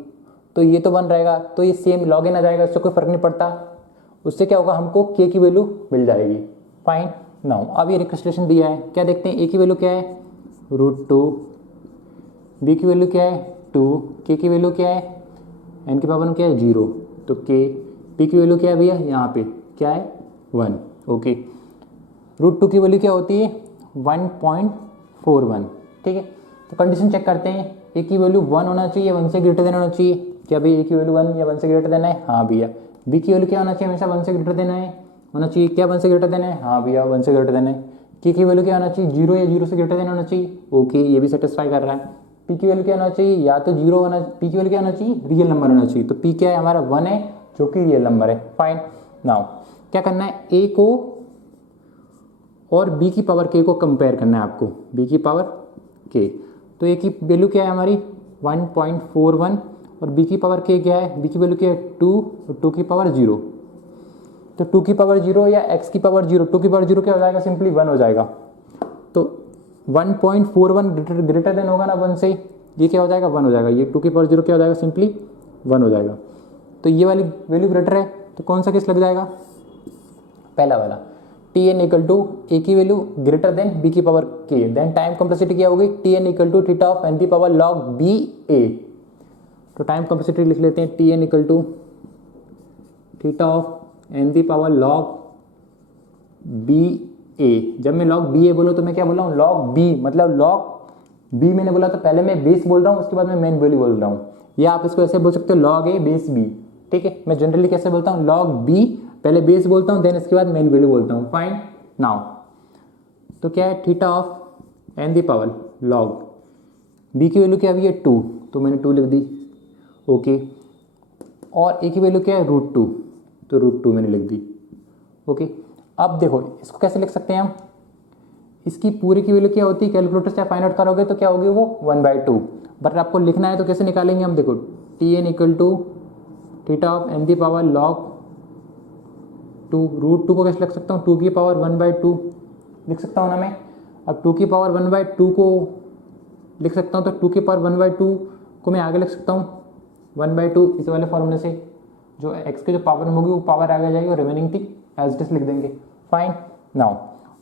तो ये तो 1 रहेगा, तो ये सेम log n आ जाएगा, इससे कोई फर्क नहीं पड़ता। उससे क्या होगा, हमको k की वैल्यू मिल जाएगी। फाइन। नाउ अब ये रिक्वेस्टेशन दिया है, क्या देखते हैं, a की वैल्यू क्या है √2, b की वैल्यू क्या है 2, k की वैल्यू क्या है, n की पावर क्या है 0, तो k, p की वैल्यू क्या है भैया, यहाँ पे क्या है 1। ओके, √2 की वैल्यू क्या होती है 1.41। ठीक है, तो कंडीशन चेक करते हैं, a की वैल्यू 1 होना चाहिए, 1 से ग्रेटर देन होना चाहिए। क्या भाई a की वैल्यू 1 या 1 से ग्रेटर देना है, हाँ भैया। b की वैल्यू क्या होना चाहिए, हमेशा 1 से ग्रेटर देना है, होना चाहिए, क्या 1 से ग्रेटर देना है, हाँ भैया 1 से ग्रेटर देना है। k की वैल्यू क्या होना चाहिए, 0 या 0 से ग्रेटर देना होना चाहिए। ओके, ये भी सेटिस्फाई कर रहा है। p की वैल्यू क्या होना चाहिए, या तो 0 होना, p की वैल्यू क्या होना चाहिए, रियल नंबर होना चाहिए, तो p क्या है हमारा 1 है, जो कि रियल नंबर है। फाइन। नाउ क्या करना है, a को और b की पावर k को कंपेयर करना है आपको, b की पावर k। तो a की वैल्यू क्या है हमारी 1.41 और b की पावर k क्या है, b की वैल्यू क्या है 2 और 2 की पावर 0। तो 2 की पावर 0 या x की पावर 0, 2 की पावर 0 क्या हो जाएगा, सिंपली 1 हो जाएगा। तो 1.41 ग्रेटर देन होगा ना 1 से, ये क्या हो जाएगा 1 हो जाएगा, ये 2 की पावर 0 क्या हो जाएगा, सिंपली 1 हो जाएगा। तो ये वाली वैल्यू ग्रेटर है, तो कौन सा केस लग जाएगा, पहला वाला। Tn इक्वल टू ए की वैल्यू ग्रेटर देन बी की पावर k, देन टाइम कॉम्प्लेक्सिटी क्या होगी, Tn equal to theta of n की पावर log b a। तो टाइम कॉम्प्लेक्सिटी लिख लेते हैं, Tn equal to theta of n की पावर log b a। जब मैं log b a बोलूँ तो मैं क्या बोल रहा हूँ, log b, मतलब log b मैंने बोला तो पहले मैं बेस बोल रहा हूँ, उसके बाद मैं मेन वैल्यू बोल रहा हूँ, या आप इसको ऐसे बोल सकते हो log a बेस b। ठीक है, मैं जनरली कैसे बोलता हूँ, log b पहले बेस बोलता हूँ, देन इसके बाद मेन वैल्यू बोलता हूँ। फाइन। नाउ तो क्या है, theta of n the power log b की वैल्यू क्या है, 2, तो मैंने 2 लिख दी। ओके, और a की वैल्यू क्या है √2, तो √2 मैंने लिख दी। ओके, अब देखो इसको कैसे लिख सकते हैं हम, इसकी पूरी की वैल्यू क्या होती है, कैलकुलेटर से फाइंड आउट करोगे तो क्या होगी वो 1/2, बट आपको लिखना है तो कैसे निकालेंगे हम, देखो Tn equal to theta of n the power log 2, √2 को कैसे लिख सकता हूँ, 2 की पावर 1/2 लिख सकता हूँ ना मैं। अब 2 की पावर 1/2 को लिख सकता हूँ, तो 2 की पावर 1/2 को मैं आगे लिख सकता हूँ 1/2 इस वाले फॉर्मूले से, जो x की जो पावर होगी वो पावर आगे आ जाएगी और remaining thing as it is लिख देंगे। फाइन। नाउ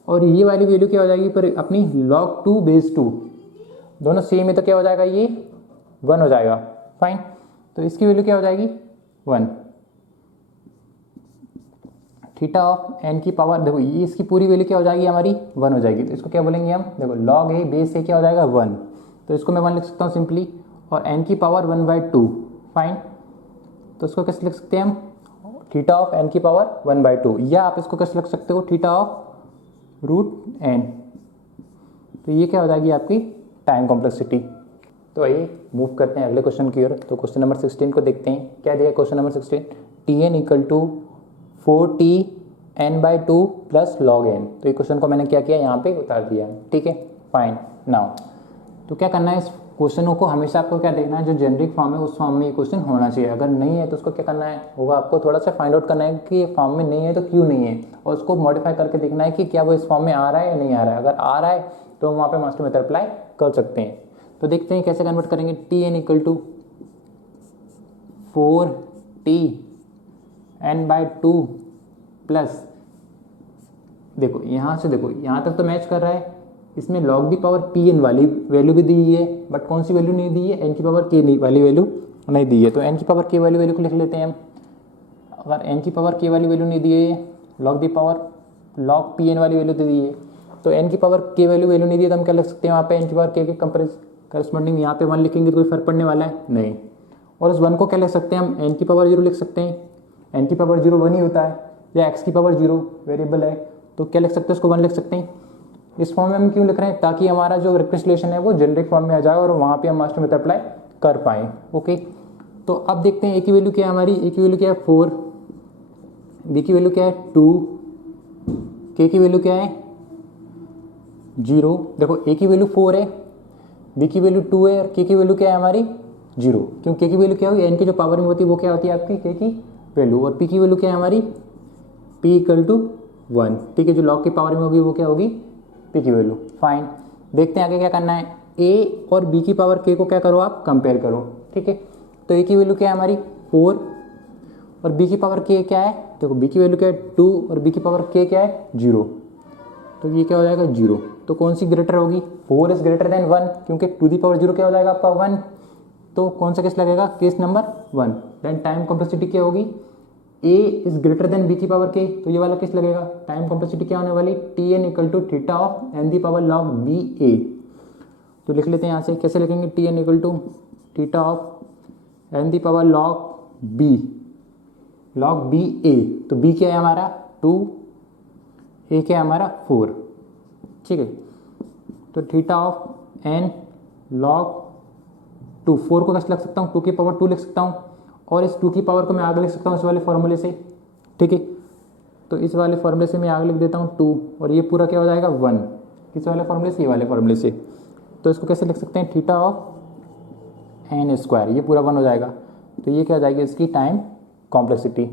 और ये वाली वैल्यू क्या हो जाएगी पर अपनी log 2 बेस 2, दोनों सेम है तो क्या हो जाएगा, ये 1 हो जाएगा। फाइन, तो इसकी वैल्यू क्या हो जाएगी 1। थीटा ऑफ n की पावर, देखो ये इसकी पूरी वैल्यू क्या हो जाएगी हमारी 1 हो जाएगी, तो इसको क्या बोलेंगे हम, देखो log a बेस से क्या हो जाएगा 1, तो इसको मैं 1 लिख सकता हूँ सिंपली, और n की पावर 1/2। फाइन, तो इसको कैसे लिख सकते हैं हम, थीटा ऑफ n की पावर 1/2, या आप इसको कैसे लिख सकते हो, थीटा ऑफ √n। तो ये क्या हो जाएगी आपकी टाइम कॉम्प्लेक्सिटी। तो आइए मूव करते हैं अगले क्वेश्चन की ओर। तो क्वेश्चन नंबर 16 को देखते हैं, क्या दिया question number 16, Tn equal to 4Tn/2 plus log n। तो ये क्वेश्चन को मैंने क्या किया, यहाँ पे उतार दिया है। ठीक है, फाइन। नाउ तो क्या करना है, इस क्वेश्चनों को हमेशा आपको क्या देखना है, जो जेनरिक फॉर्म है उस फॉर्म में ये क्वेश्चन होना चाहिए, अगर नहीं है तो उसको क्या करना है होगा, आपको थोड़ा सा फाइंड आउट करना है कि ये फॉर्म में नहीं है तो क्यों नहीं है, और उसको मॉडिफाई करके देखना है कि क्या वो इस फॉर्म में आ रहा है या नहीं आ रहा है। अगर आ रहा है तो हम वहाँ पे मास्टर मेथड अप्लाई कर सकते हैं। तो देखते हैं कैसे कन्वर्ट करेंगे। Tn equal to 4Tn/2 plus, देखो यहाँ से, देखो यहाँ तक तो मैच कर रहा है, इसमें log दी पावर Pn वाली वैल्यू भी दी है, बट कौन सी वैल्यू नहीं दी है, n की पावर k वाली वैल्यू नहीं दी है, तो n की पावर k वाली वैल्यू को लिख लेते हैं हम। अगर n की पावर k वाली वैल्यू नहीं दी है, log the power log Pn वाली वैल्यू दी है, तो n की पावर k वैल्यू नहीं दी है, तो हम क्या लिख सकते हैं वहाँ पे, n की पावर k के करस्पॉन्डिंग यहाँ पे 1 लिखेंगे तो कोई फर्क पड़ने वाला है नहीं, और उस 1 को क्या लिख सकते हैं हम, n की पावर 0 लिख सकते हैं, n की पावर 0 1 ही होता है, या x की पावर 0 वेरिएबल है, तो क्या लिख सकते हैं उसको 1 लिख सकते हैं। इस फॉर्म में हम क्यों लिख रहे हैं, ताकि हमारा जो रिक्वेस्टेशन है वो जेनरिक फॉर्म में आ जाए और वहाँ पे हम मास्टर मेथड अप्लाई कर पाएँ। ओके, तो अब देखते हैं a की वैल्यू क्या है हमारी, a की वैल्यू क्या है 4, b की वैल्यू क्या है 2, k की वैल्यू क्या है 0। देखो a की वैल्यू 4 है, b की वैल्यू 2 है और k की वैल्यू क्या है हमारी 0, क्यों के की वैल्यू क्या होगी, एन की जो पावर में होती है वो क्या होती है आपकी के की वैल्यू, और पी की वैल्यू क्या है हमारी p इक्वल टू 1, ठीक है, जो लॉग की पावर में होगी वो क्या होगी p की वैल्यू। फाइन, देखते हैं आगे क्या करना है, a और b की पावर k को क्या करो आप कंपेयर करो, ठीक है। तो a की वैल्यू क्या है हमारी 4 और b की पावर k क्या है, देखो b की वैल्यू क्या है 2 और b की पावर k क्या है 0, तो ये क्या हो जाएगा 0, तो कौन सी ग्रेटर होगी, 4 इज ग्रेटर देन 1, क्योंकि टू दी पावर 0 क्या हो जाएगा आपका 1, तो कौन सा केस लगेगा, case number 1। Then time complexity क्या होगी, a is greater than b की पावर k, तो ये वाला केस लगेगा। टाइम कॉम्प्लेक्सिटी क्या होने वाली, tn equal to theta of n the power log ba, तो लिख लेते हैं यहाँ से, कैसे लिखेंगे, tn equal to theta of n the power log ba, तो b क्या है हमारा 2, a क्या है हमारा 4, ठीक है, तो थीटा ऑफ n log 2, 4 को कैसे लिख सकता हूँ 2 की पावर 2 लिख सकता हूँ, और इस 2 की पावर को मैं आगे लिख सकता हूँ इस वाले फॉर्मूले से, ठीक है, तो इस वाले फॉर्मूले से मैं आगे लिख देता हूँ 2 और ये पूरा क्या हो जाएगा 1, किस वाले फॉर्मूले से, ये वाले फॉर्मूले से, तो इसको कैसे लिख सकते हैं थीटा ऑफ n स्क्वायर, ये पूरा 1 हो जाएगा, तो ये क्या हो जाएगी इसकी टाइम कॉम्प्लेक्सिटी।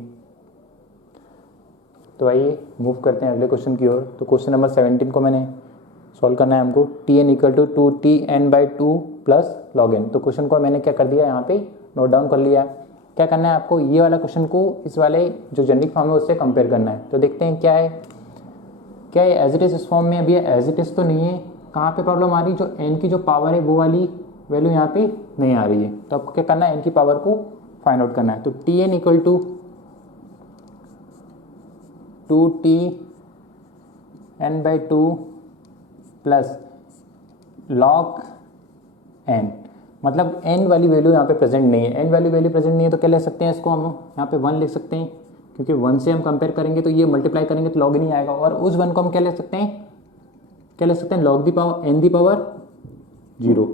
तो आइए मूव करते हैं अगले क्वेश्चन की ओर। तो क्वेश्चन नंबर 17 को मैंने सॉल्व करना है हमको, tn equal to 2tn/2 plus log n, तो क्वेश्चन को मैंने क्या कर दिया यहाँ पे नोट डाउन कर लिया। क्या करना है आपको, ये वाला क्वेश्चन को इस वाले जो जेनरिक फॉर्म है उससे कंपेयर करना है, तो देखते हैं क्या है, क्या ये एज इट इज इस फॉर्म में, अभी एज इट इज तो नहीं है, कहाँ पे प्रॉब्लम आ रही है, जो n की जो पावर है वो वाली वैल्यू यहाँ पे नहीं आ रही है, तो आपको क्या करना है n की पावर को फाइंड आउट करना है। तो tn equal to 2tn/2 plus log n, मतलब n वाली वैल्यू यहाँ पे प्रेजेंट नहीं है, n वाली वैल्यू प्रेजेंट नहीं है तो क्या लिख सकते हैं इसको हम यहाँ पे 1 लिख सकते हैं, क्योंकि 1 से हम कंपेयर करेंगे तो ये मल्टीप्लाई करेंगे तो लॉग नहीं आएगा, और उस 1 को हम क्या लिख सकते हैं, क्या लिख सकते हैं log the power n the power 0।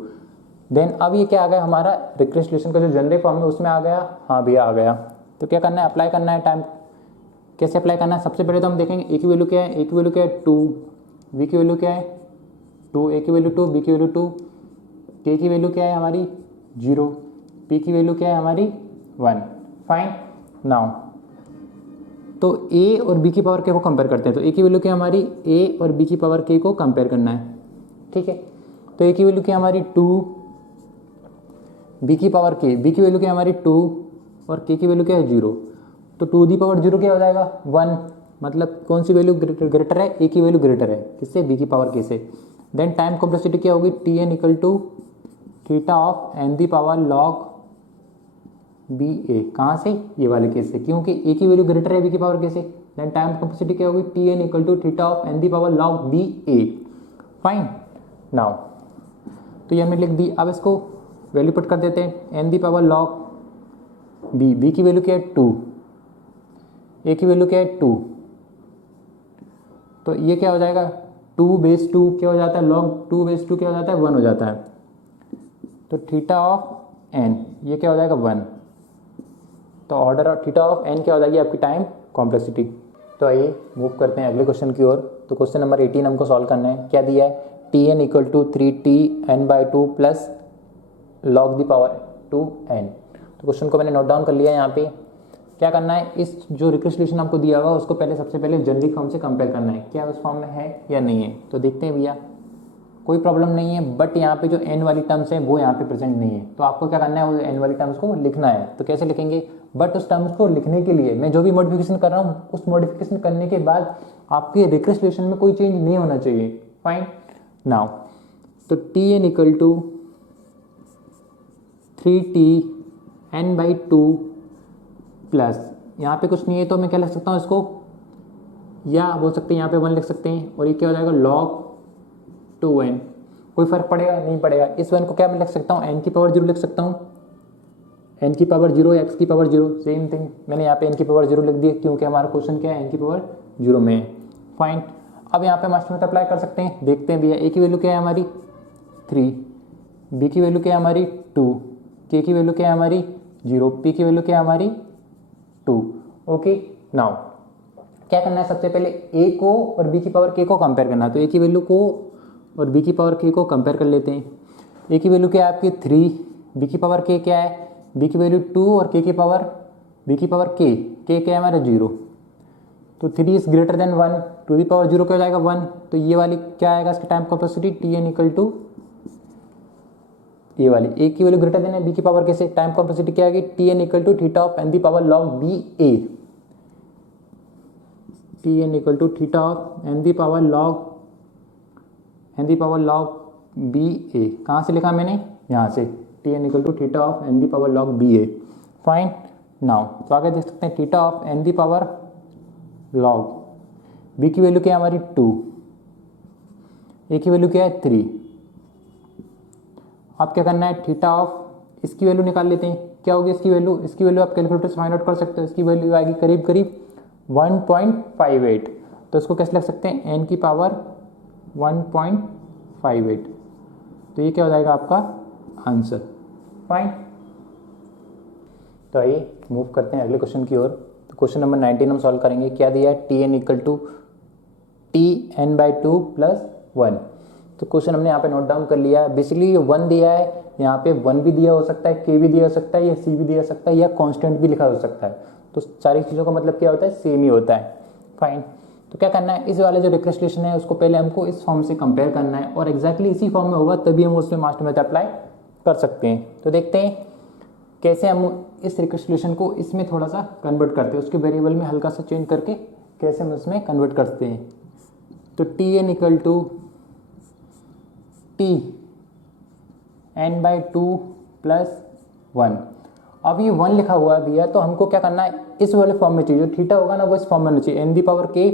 Then अब ये क्या आ गया हमारा रिक्रेस्टेशन का जो जनरल फॉर्म है उसमें आ गया, हाँ भैया आ गया, तो क्या करना है अप्लाई करना है टाइम, कैसे अप्लाई करना है, सबसे पहले तो हम देखेंगे ए की वैल्यू क्या है, ए की वैल्यू क्या है 2, बी की वैल्यू क्या है 2, ए की वैल्यू 2, बी की वैल्यू 2, के की वैल्यू क्या है हमारी 0, पी की वैल्यू क्या है हमारी 1। फाइन, नाउ तो ए और बी की पावर के को कंपेयर करते हैं, तो ए की वैल्यू क्या हमारी, ए और बी की पावर के को कंपेयर करना है, ठीक है, तो ए की वैल्यू क्या हमारी 2, बी की पावर के, बी की वैल्यू क्या हमारी 2 और के की वैल्यू क्या है 0, तो 2 दी पावर 0 क्या हो जाएगा 1, मतलब कौन सी वैल्यू ग्रेटर है, ए की वैल्यू ग्रेटर है किससे, बी की पावर के से। देन टाइम कॉम्प्लेक्सिटी क्या होगी, tn equal to theta of n the power log ba, कहाँ से, ये वाले केस से, क्योंकि ए की वैल्यू ग्रेटर है बी की पावर के से। देन टाइम कॉम्प्लेक्सिटी क्या होगी, tn equal to theta of n the power log ba। Fine, now तो ये हमने लिख दी, अब इसको वैल्यू पुट कर देते हैं, n the power log b, b की वैल्यू क्या है 2, a की वैल्यू क्या है 2, तो ये क्या हो जाएगा 2/2 क्या हो जाता है, log 2/2 क्या हो जाता है 1 हो जाता है, तो थीटा ऑफ n ये क्या हो जाएगा 1, तो order of theta of n क्या हो जाएगी आपकी टाइम कॉम्प्लेक्सिटी। तो आइए मूव करते हैं अगले क्वेश्चन की ओर। तो क्वेश्चन नंबर 18 हमको सॉल्व करना है, क्या दिया है, tn equal to 3tn/2 plus log the power 2n, तो क्वेश्चन को मैंने नोट डाउन कर लिया है। यहाँ पे क्या करना है, इस जो रिक्रेस्टेशन आपको दिया हुआ उसको पहले सबसे पहले जेनरिक फॉर्म से कंपेयर करना है, क्या उस फॉर्म में है या नहीं है, तो देखते हैं भैया कोई प्रॉब्लम नहीं है, बट यहाँ पे जो n वाली टर्म्स है वो यहाँ पे प्रेजेंट नहीं है, तो आपको क्या करना है वो n वाली टर्म्स को लिखना है। तो कैसे लिखेंगे, बट उस टर्म्स को लिखने के लिए मैं जो भी मॉडिफिकेशन कर रहा हूँ उस मॉडिफिकेशन करने के बाद आपके रिक्रेस्टेशन में कोई चेंज नहीं होना चाहिए। फाइन, नाउ तो tn equal to 3tn/2 plus, यहाँ पे कुछ नहीं है तो मैं क्या लिख सकता हूँ इसको, या बोल सकते हैं यहाँ पे 1 लिख सकते हैं, और ये क्या हो जाएगा log 2n, कोई फर्क पड़ेगा नहीं पड़ेगा। इस 1 को क्या मैं लिख सकता हूँ, n की पावर 0 लिख सकता हूँ, n की पावर 0 x की पावर 0, सेम थिंग मैंने यहाँ पे n की पावर 0 लिख दी क्योंकि हमारा क्वेश्चन क्या है n की पावर 0 में है। फाइन, अब यहाँ पे मास्टर में अप्लाई कर सकते हैं, देखते हैं भैया a की वैल्यू क्या है हमारी 3, b की वैल्यू क्या है हमारी 2, k की वैल्यू क्या है हमारी 0, p की वैल्यू क्या है हमारी 2। ओके, नाउ क्या करना है, सबसे पहले a को और b की पावर k को कंपेयर करना है, तो a की वैल्यू को और b की पावर k को कंपेयर कर लेते हैं। a की वैल्यू क्या है आपकी 3, बी की पावर के क्या है, बी की वैल्यू 2 और के की पावर के क्या है हमारा 0, तो 3 is greater than 1, to the power 0 क्या हो जाएगा 1, तो ये वाली क्या आएगा इसका time complexity T N equal to ये वाली ए की वैल्यू ग्रेटर देन है बी की पावर के से, टाइम कॉम्प्लेक्सिटी क्या आएगी T N equal to theta of N the power log B a, T N equal to theta of N the power log B a, कहाँ से लिखा मैंने यहाँ से, T N equal to theta of N the power log B A, fine. Now तो आगे देख सकते हैं theta of N the power log B की वैल्यू क्या है हमारी 2, ए की वैल्यू क्या है 3, अब क्या करना है थीटा ऑफ इसकी वैल्यू निकाल लेते हैं, क्या होगी इसकी वैल्यू आप कैलकुलेटर से फाइंड आउट कर सकते हो, इसकी वैल्यू आएगी करीब करीब 1.58, तो इसको कैसे लिख सकते हैं n की पावर 1.58, तो ये क्या हो जाएगा आपका आंसर, फाइन। तो आइए मूव करते हैं अगले क्वेश्चन की ओर। तो क्वेश्चन नंबर 19 हम सॉल्व करेंगे। क्या दिया है T N equal to T N by 2 plus 1, तो क्वेश्चन हमने यहाँ पे नोट डाउन कर लिया है। बेसिकली ये 1 दिया है, यहाँ पे 1 भी दिया हो सकता है, k भी दिया हो सकता है, या c भी दिया हो सकता है, या कांस्टेंट भी लिखा हो सकता है, तो सारी चीज़ों का मतलब क्या होता है सेम ही होता है, फाइन। तो क्या करना है, इस वाले जो रिक्वेस्टेशन है उसको पहले हमको इस फॉर्म से कंपेयर करना है, और एक्जैक्टली इसी फॉर्म में होगा तभी हम उसमें मास्टर मेथड अप्लाई कर सकते हैं। तो देखते हैं कैसे हम इस रिक्वेस्टेशन को इसमें थोड़ा सा कन्वर्ट करते हैं, उसके वेरिएबल में हल्का सा चेंज करके कैसे हम उसमें कन्वर्ट करते हैं। तो T N equal to T N by 2 plus 1, अब ये 1 लिखा हुआ है भैया, तो हमको क्या करना है इस वाले फॉर्म में चाहिए, जो थीटा होगा ना वो इस फॉर्म में होना चाहिए, एन दी पावर के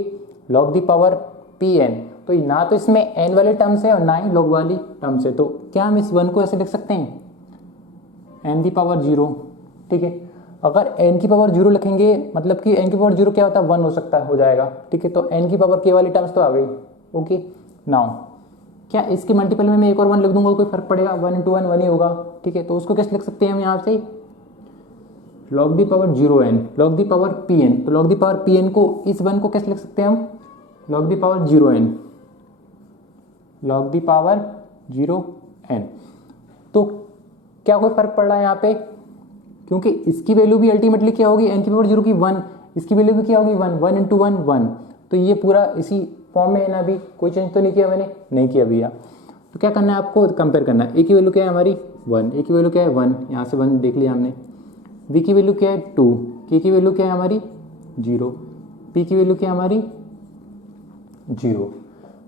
log the power P n, तो ना तो इसमें एन वाले टर्म से और ना ही लॉग वाली टर्म से, तो क्या हम इस 1 को ऐसे लिख सकते हैं एन दी पावर 0, ठीक है। अगर एन की पावर 0 लिखेंगे मतलब कि एन की पावर 0 क्या होता है 1 हो सकता है, हो जाएगा, ठीक है। तो एन की पावर के वाली टर्म्स तो आ गई, ओके। नाउ क्या इसके मल्टीपल में मैं एक और 1 लिख दूंगा, कोई फर्क पड़ेगा, 1 इंटू 1 1 ही होगा, ठीक है। तो उसको कैसे लिख सकते हैं हम यहाँ से log the power 0n log the power pn, तो लॉग दी पावर pn को इस 1 को कैसे लिख सकते हैं हम log the power 0n log the power 0n, तो क्या कोई फर्क पड़ रहा है यहाँ पे, क्योंकि इसकी वैल्यू भी अल्टीमेटली क्या होगी n की पावर 0 की 1, इसकी वैल्यू भी क्या होगी 1 इंटू 1 1, तो ये पूरा इसी फॉर्म में है ना, अभी कोई चेंज तो नहीं किया मैंने, नहीं किया भैया। तो क्या करना है आपको कंपेयर करना है, ए की वैल्यू क्या है हमारी 1, ए की वैल्यू क्या है 1, यहाँ से 1 देख लिया हमने, v की वैल्यू क्या है 2, k की वैल्यू क्या है हमारी 0, p की वैल्यू क्या है हमारी 0,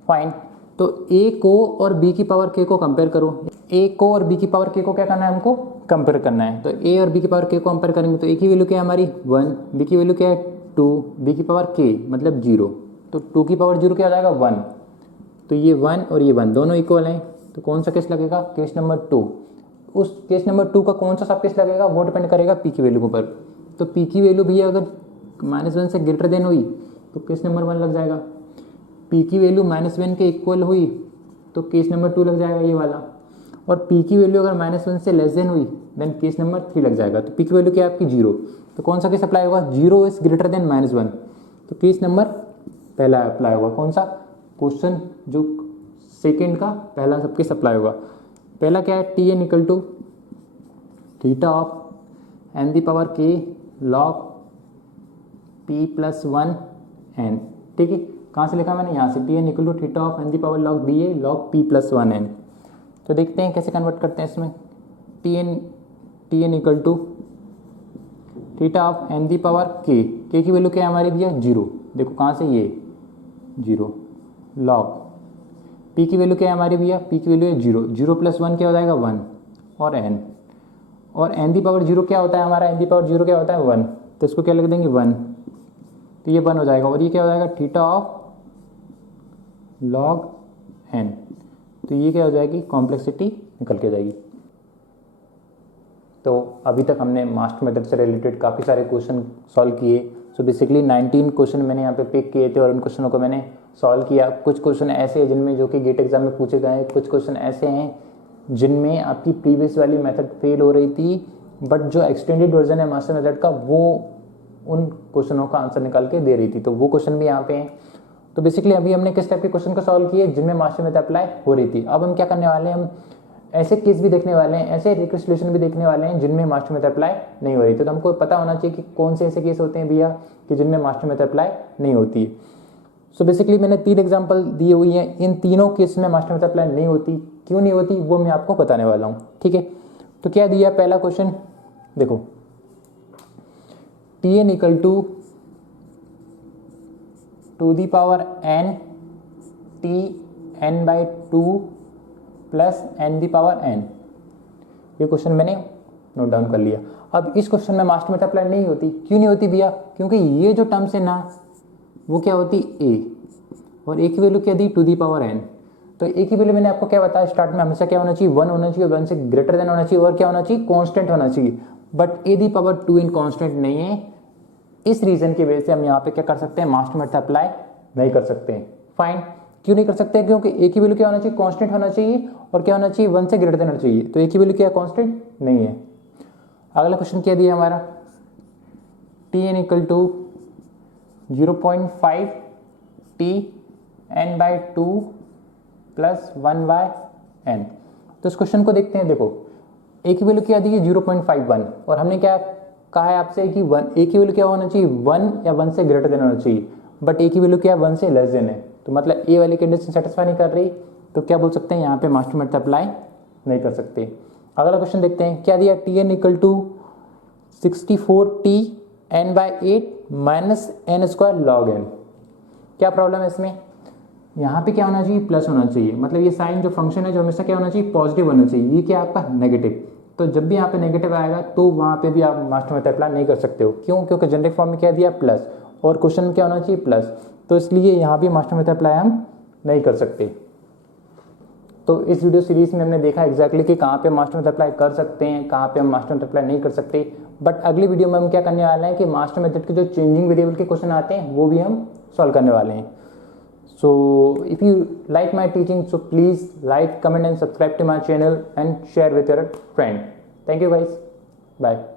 फाइन। तो a को और b की पावर k को कंपेयर करो, a को और b की पावर k को क्या करना है हमको कंपेयर करना है, तो a और b की पावर k को कंपेयर करेंगे, तो a की वैल्यू क्या है हमारी 1, b की वैल्यू क्या है 2, b की पावर k मतलब 0, तो 2 की पावर 0 क्या हो जाएगा 1, तो ये 1 और ये 1 दोनों इक्वल हैं, तो कौन सा केस लगेगा केस नंबर 2, उस केस नंबर 2 का कौन सा सब केस लगेगा वो डिपेंड करेगा p की वैल्यू के ऊपर। तो p की वैल्यू भैया अगर -1 से ग्रेटर देन हुई तो केस नंबर 1 लग जाएगा, p की वैल्यू -1 के इक्वल हुई तो केस नंबर 2 लग जाएगा ये वाला, और p की वैल्यू अगर -1 से लेस देन हुई देन केस नंबर 3 लग जाएगा। तो p की वैल्यू क्या है आपकी 0, तो कौन सा केस अप्लाई होगा 0 इज ग्रेटर देन -1, तो केस नंबर पहला अप्लाई होगा, कौन सा क्वेश्चन जो सेकेंड का पहला सब केस अप्लाई होगा। पहला क्या है T N equal to theta of N the power के लॉग पी प्लस 1 एन, ठीक है। कहाँ से लिखा मैंने यहाँ से T N equal to theta of N the power log B A log P plus 1 N. तो देखते हैं कैसे कन्वर्ट करते हैं इसमें, T N equal to theta of N the power के की वैल्यू क्या है हमारी भैया 0, देखो कहाँ से ये 0 लॉग p की वैल्यू क्या है हमारी भैया p की वैल्यू है 0, 0 प्लस 1 क्या हो जाएगा 1, और n दी पावर 0 क्या होता है हमारा n दी पावर 0 क्या होता है 1, तो इसको क्या लिख देंगे 1, तो ये 1 हो जाएगा, और ये क्या हो जाएगा थीटा ऑफ लॉग n, तो ये क्या हो जाएगी कॉम्प्लेक्सिटी निकल के जाएगी। तो अभी तक हमने मास्टर मेथड से रिलेटेड काफ़ी सारे क्वेश्चन सॉल्व किए। सो बेसिकली 19 क्वेश्चन मैंने यहाँ पे पिक किए थे और उन क्वेश्चनों को मैंने सॉल्व किया। कुछ क्वेश्चन ऐसे हैं जिनमें जो कि गेट एग्जाम में पूछे गए हैं, कुछ क्वेश्चन ऐसे हैं जिनमें आपकी प्रीवियस वाली मेथड फेल हो रही थी, बट जो एक्सटेंडेड वर्जन है मास्टर मेथड का वो उन क्वेश्चनों का आंसर निकाल के दे रही थी, तो वो क्वेश्चन भी यहाँ पे हैं। तो बेसिकली अभी हमने किस टाइप के क्वेश्चन को सॉल्व किए जिनमें मास्टर मेथड अप्लाई हो रही थी। अब हम क्या करने वाले हैं, हम ऐसे केस भी देखने वाले हैं, ऐसे रिकन्सिलिएशन भी देखने वाले हैं जिनमें मास्टर मेथड अप्लाई नहीं हो रही। तो हमको पता होना चाहिए कि कौन से ऐसे केस होते हैं भैया कि जिनमें मास्टर मेथड अप्लाई नहीं होती है। सो बेसिकली मैंने 3 एग्जांपल दिए हुई हैं, इन तीनों केस में मास्टर मेथड अप्लाई नहीं होती। क्यों नहीं होती वो मैं आपको बताने वाला हूँ, ठीक है। तो क्या दिया पहला क्वेश्चन, देखो Tn equal to the power n Tn/2 plus n the power n, ये क्वेश्चन मैंने नोट डाउन कर लिया। अब इस क्वेश्चन में मास्टर मेथड अप्लाई नहीं होती। क्यों नहीं होती भैया? क्योंकि ये जो टर्म्स है ना वो क्या होती a, और a की वैल्यू क्या दी टू दी पावर n। तो a की वैल्यू मैंने आपको क्या बताया स्टार्ट में, हमेशा क्या होना चाहिए 1 होना चाहिए, 1 से ग्रेटर देन होना चाहिए, और क्या होना चाहिए कांस्टेंट होना चाहिए। But a the power 2n constant नहीं है, इस रीजन की वजह से हम यहाँ पे क्या कर सकते हैं, मास्टर मेथड अप्लाई नहीं कर सकते हैं। फाइन, क्यों नहीं कर सकते? क्योंकि a की वैल्यू क्या होना चाहिए कांस्टेंट होना चाहिए, और क्या होना चाहिए 1 से ग्रेटर देन होना चाहिए। तो a की वैल्यू क्या कांस्टेंट नहीं है। अगला क्वेश्चन क्या दिया हमारा, Tn equal to 0.5 Tn/2 plus 1/n। तो इस क्वेश्चन को देखते हैं। देखो a की वैल्यू क्या दी है 0.51, और हमने क्या कहा है आपसे कि a की वैल्यू क्या होना चाहिए 1 या 1 से ग्रेटर देन होना चाहिए, बट a की वैल्यू क्या 1 से लेस देन है। तो मतलब a वाली कंडीशन सेटिस्फाई नहीं कर रही, तो क्या बोल सकते हैं यहाँ पे मास्टर मेथड अप्लाई नहीं कर सकते। अगला क्वेश्चन देखते हैं, क्या दिया Tn equal to 64 Tn/8 minus n² log n। क्या प्रॉब्लम है इसमें, यहाँ पे क्या होना चाहिए प्लस होना चाहिए, मतलब ये साइन जो फंक्शन है जो हमेशा क्या होना चाहिए पॉजिटिव होना चाहिए। ये क्या आपका नेगेटिव, तो जब भी यहाँ पे नेगेटिव आएगा तो वहाँ पे भी आप मास्टर मेथड अप्लाई नहीं कर सकते हो। क्यों? क्योंकि जनरिक फॉर्म में क्या दिया प्लस, और क्वेश्चन में क्या होना चाहिए प्लस, तो इसलिए यहाँ भी मास्टर मेथड अप्लाई हम नहीं कर सकते। तो इस वीडियो सीरीज में हमने देखा एग्जैक्टली कि कहाँ पे मास्टर मेथड अप्लाई कर सकते हैं, कहाँ पे हम मास्टर मेथड अप्लाई नहीं कर सकते। बट अगली वीडियो में हम क्या करने वाले हैं कि मास्टर मेथड के जो चेंजिंग वेरिएबल के क्वेश्चन आते हैं वो भी हम सॉल्व करने वाले हैं। So if you like my teaching, so please like, comment and subscribe to my channel and share with your friend. Thank you guys. Bye.